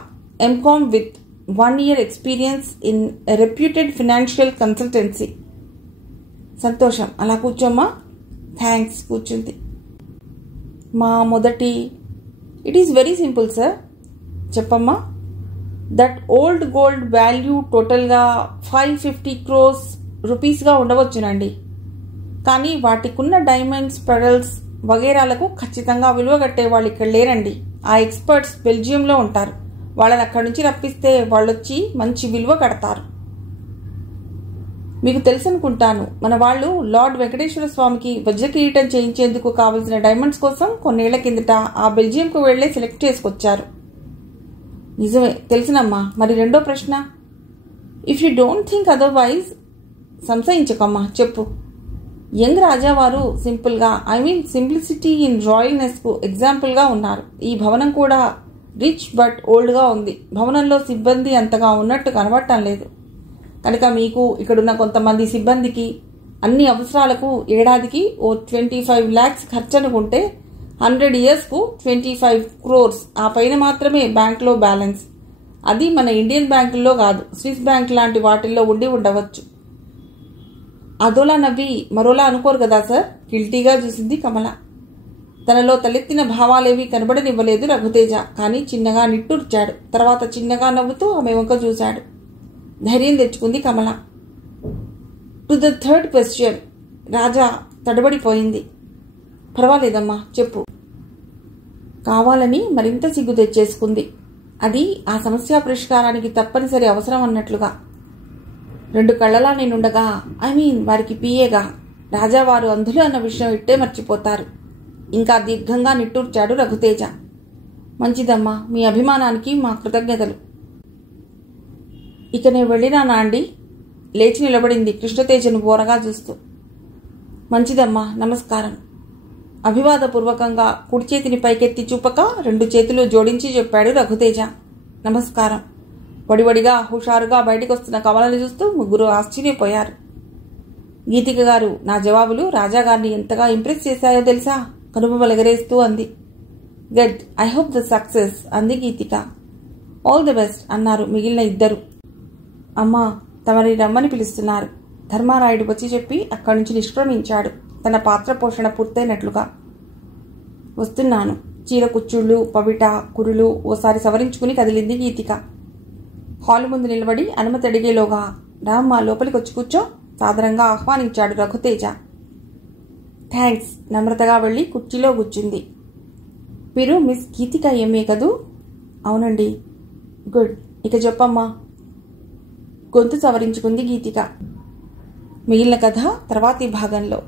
M Com with 1 year experience in reputed financial consultancy. సంతోషం, అలా కూర్చోమ్మా. థ్యాంక్స్. కూర్చుంది. మా మొదటి it is very simple sir. చెప్పమ్మా. దట్ ఓల్డ్ గోల్డ్ వాల్యూ టోటల్గా 550 crores రూపీస్గా ఉండవచ్చునండి. కానీ వాటికున్న డైమండ్స్, పెరల్స్ వగేరాలకు ఖచ్చితంగా విలువ కట్టే వాళ్ళు ఇక్కడ లేరండి. ఆ ఎక్స్పర్ట్స్ బెల్జియంలో ఉంటారు. వాళ్ళని అక్కడి నుంచి రప్పిస్తే వాళ్ళొచ్చి మంచి విలువ కడతారు. మీకు తెలుసనుకుంటాను, మన వాళ్ళు లార్డ్ వెంకటేశ్వర స్వామికి వజ్ర కిరీటం చేయించేందుకు కావలసిన డైమండ్స్ కోసం కొన్నేళ్ల కిందట ఆ బెల్జియంకు వెళ్లే సెలెక్ట్ చేసుకొచ్చారు. నిజమే, తెలుసునమ్మా. మరి రెండో ప్రశ్న? If you don't think otherwise సంశయించకమ్మా, చెప్పు. యంగ్ రాజావారు సింపుల్గా, సింప్లిసిటీ ఇన్ రాయల్నెస్కు ఎగ్జాంపుల్గా ఉన్నారు. ఈ భవనం కూడా రిచ్ బట్ ఓల్డ్గా ఉంది. భవనంలో సిబ్బంది అంతగా ఉన్నట్టు కనబడటం లేదు. కనుక మీకు ఇక్కడున్న కొంతమంది సిబ్బందికి అన్ని అవసరాలకు ఏడాదికి ఓ 25 lakhs ఖర్చు అనుకుంటే 100 yearsకు 25 crores. ఆ పైన మాత్రమే బ్యాంకులో బ్యాలెన్స్. అది మన ఇండియన్ బ్యాంకుల్లో కాదు, స్విస్ బ్యాంక్ లాంటి వాటిల్లో ఉండి ఉండవచ్చు. అదోలా నవ్వి మరోలా అనుకోరు కదా సార్? గిల్టీగా చూసింది కమల. తనలో తలెత్తిన భావాలేవీ కనబడనివ్వలేదు రఘుతేజ. కానీ చిన్నగా నిట్టూర్చాడు. తర్వాత చిన్నగా నవ్వుతూ ఆమె వంక చూశాడు. ధైర్యం తెచ్చుకుంది Kamala. To the third question. Raja తడబడిపోయింది. పర్వాలేదమ్మా, చెప్పు. కావాలని మరింత సిగ్గు తెచ్చేసుకుంది. అది ఆ సమస్య పరిష్కారానికి తప్పనిసరి అవసరం అన్నట్లుగా. 2 కళ్ళలా నేనుండగా, వారికి పిఏగా రాజావారు అంధులు అన్న విషయం ఇట్టే మర్చిపోతారు. ఇంకా దీర్ఘంగా నిట్టూర్చాడు రఘుతేజ. మంచిదమ్మా, మీ అభిమానానికి మా కృతజ్ఞతలు. ఇక నేను వెళ్ళినానా అండి? లేచి నిలబడింది కృష్ణతేజను బోరగా చూస్తూ. మంచిదమ్మా, నమస్కారం. అభివాదపూర్వకంగా కుడి చేతిని పైకెత్తి చూపక 2 చేతులు జోడించి చెప్పాడు రఘుతేజ. నమస్కారం. వడివడిగా హుషారుగా బయటికొస్తున్న కమలని చూస్తూ ముగ్గురు ఆశ్చర్యపోయారు. గీతిక గారు, నా జవాబులు రాజాగారిని ఎంతగా ఇంప్రెస్ చేశాయో తెలుసా? కనుబొమ్మలెగరేస్తూ అంది. Good, I hope the success అంది గీతిక. ఆల్ ది బెస్ట్ అన్నారు మిగిలిన ఇద్దరు. అమ్మా, తమని రమ్మని పిలుస్తున్నారు. ధర్మారాయుడు వచ్చి చెప్పి అక్కడి నుంచి నిష్క్రమించాడు, తన పాత్ర పోషణ పూర్తయినట్లుగా. వస్తున్నాను. చీర కుచ్చుళ్ళు, పవిట, కురులు ఓసారి సవరించుకుని కదిలింది గీతిక. హాలు ముందు నిలబడి అనుమతి అడిగేలోగా, రామ్మా లోపలికి వచ్చి కూర్చో సాదరంగా ఆహ్వానించాడు రఘుతేజ. థ్యాంక్స్ నమ్రతగా వెళ్ళి కుర్చీలో కూర్చుంది. మీరు మిస్ గీతిక ఎంఏ కదూ? అవునండి. గుడ్, ఇక చెప్పమ్మా. గొంతు సవరించుకుంది గీతిక. మిగిలిన కథ తర్వాతి భాగంలో.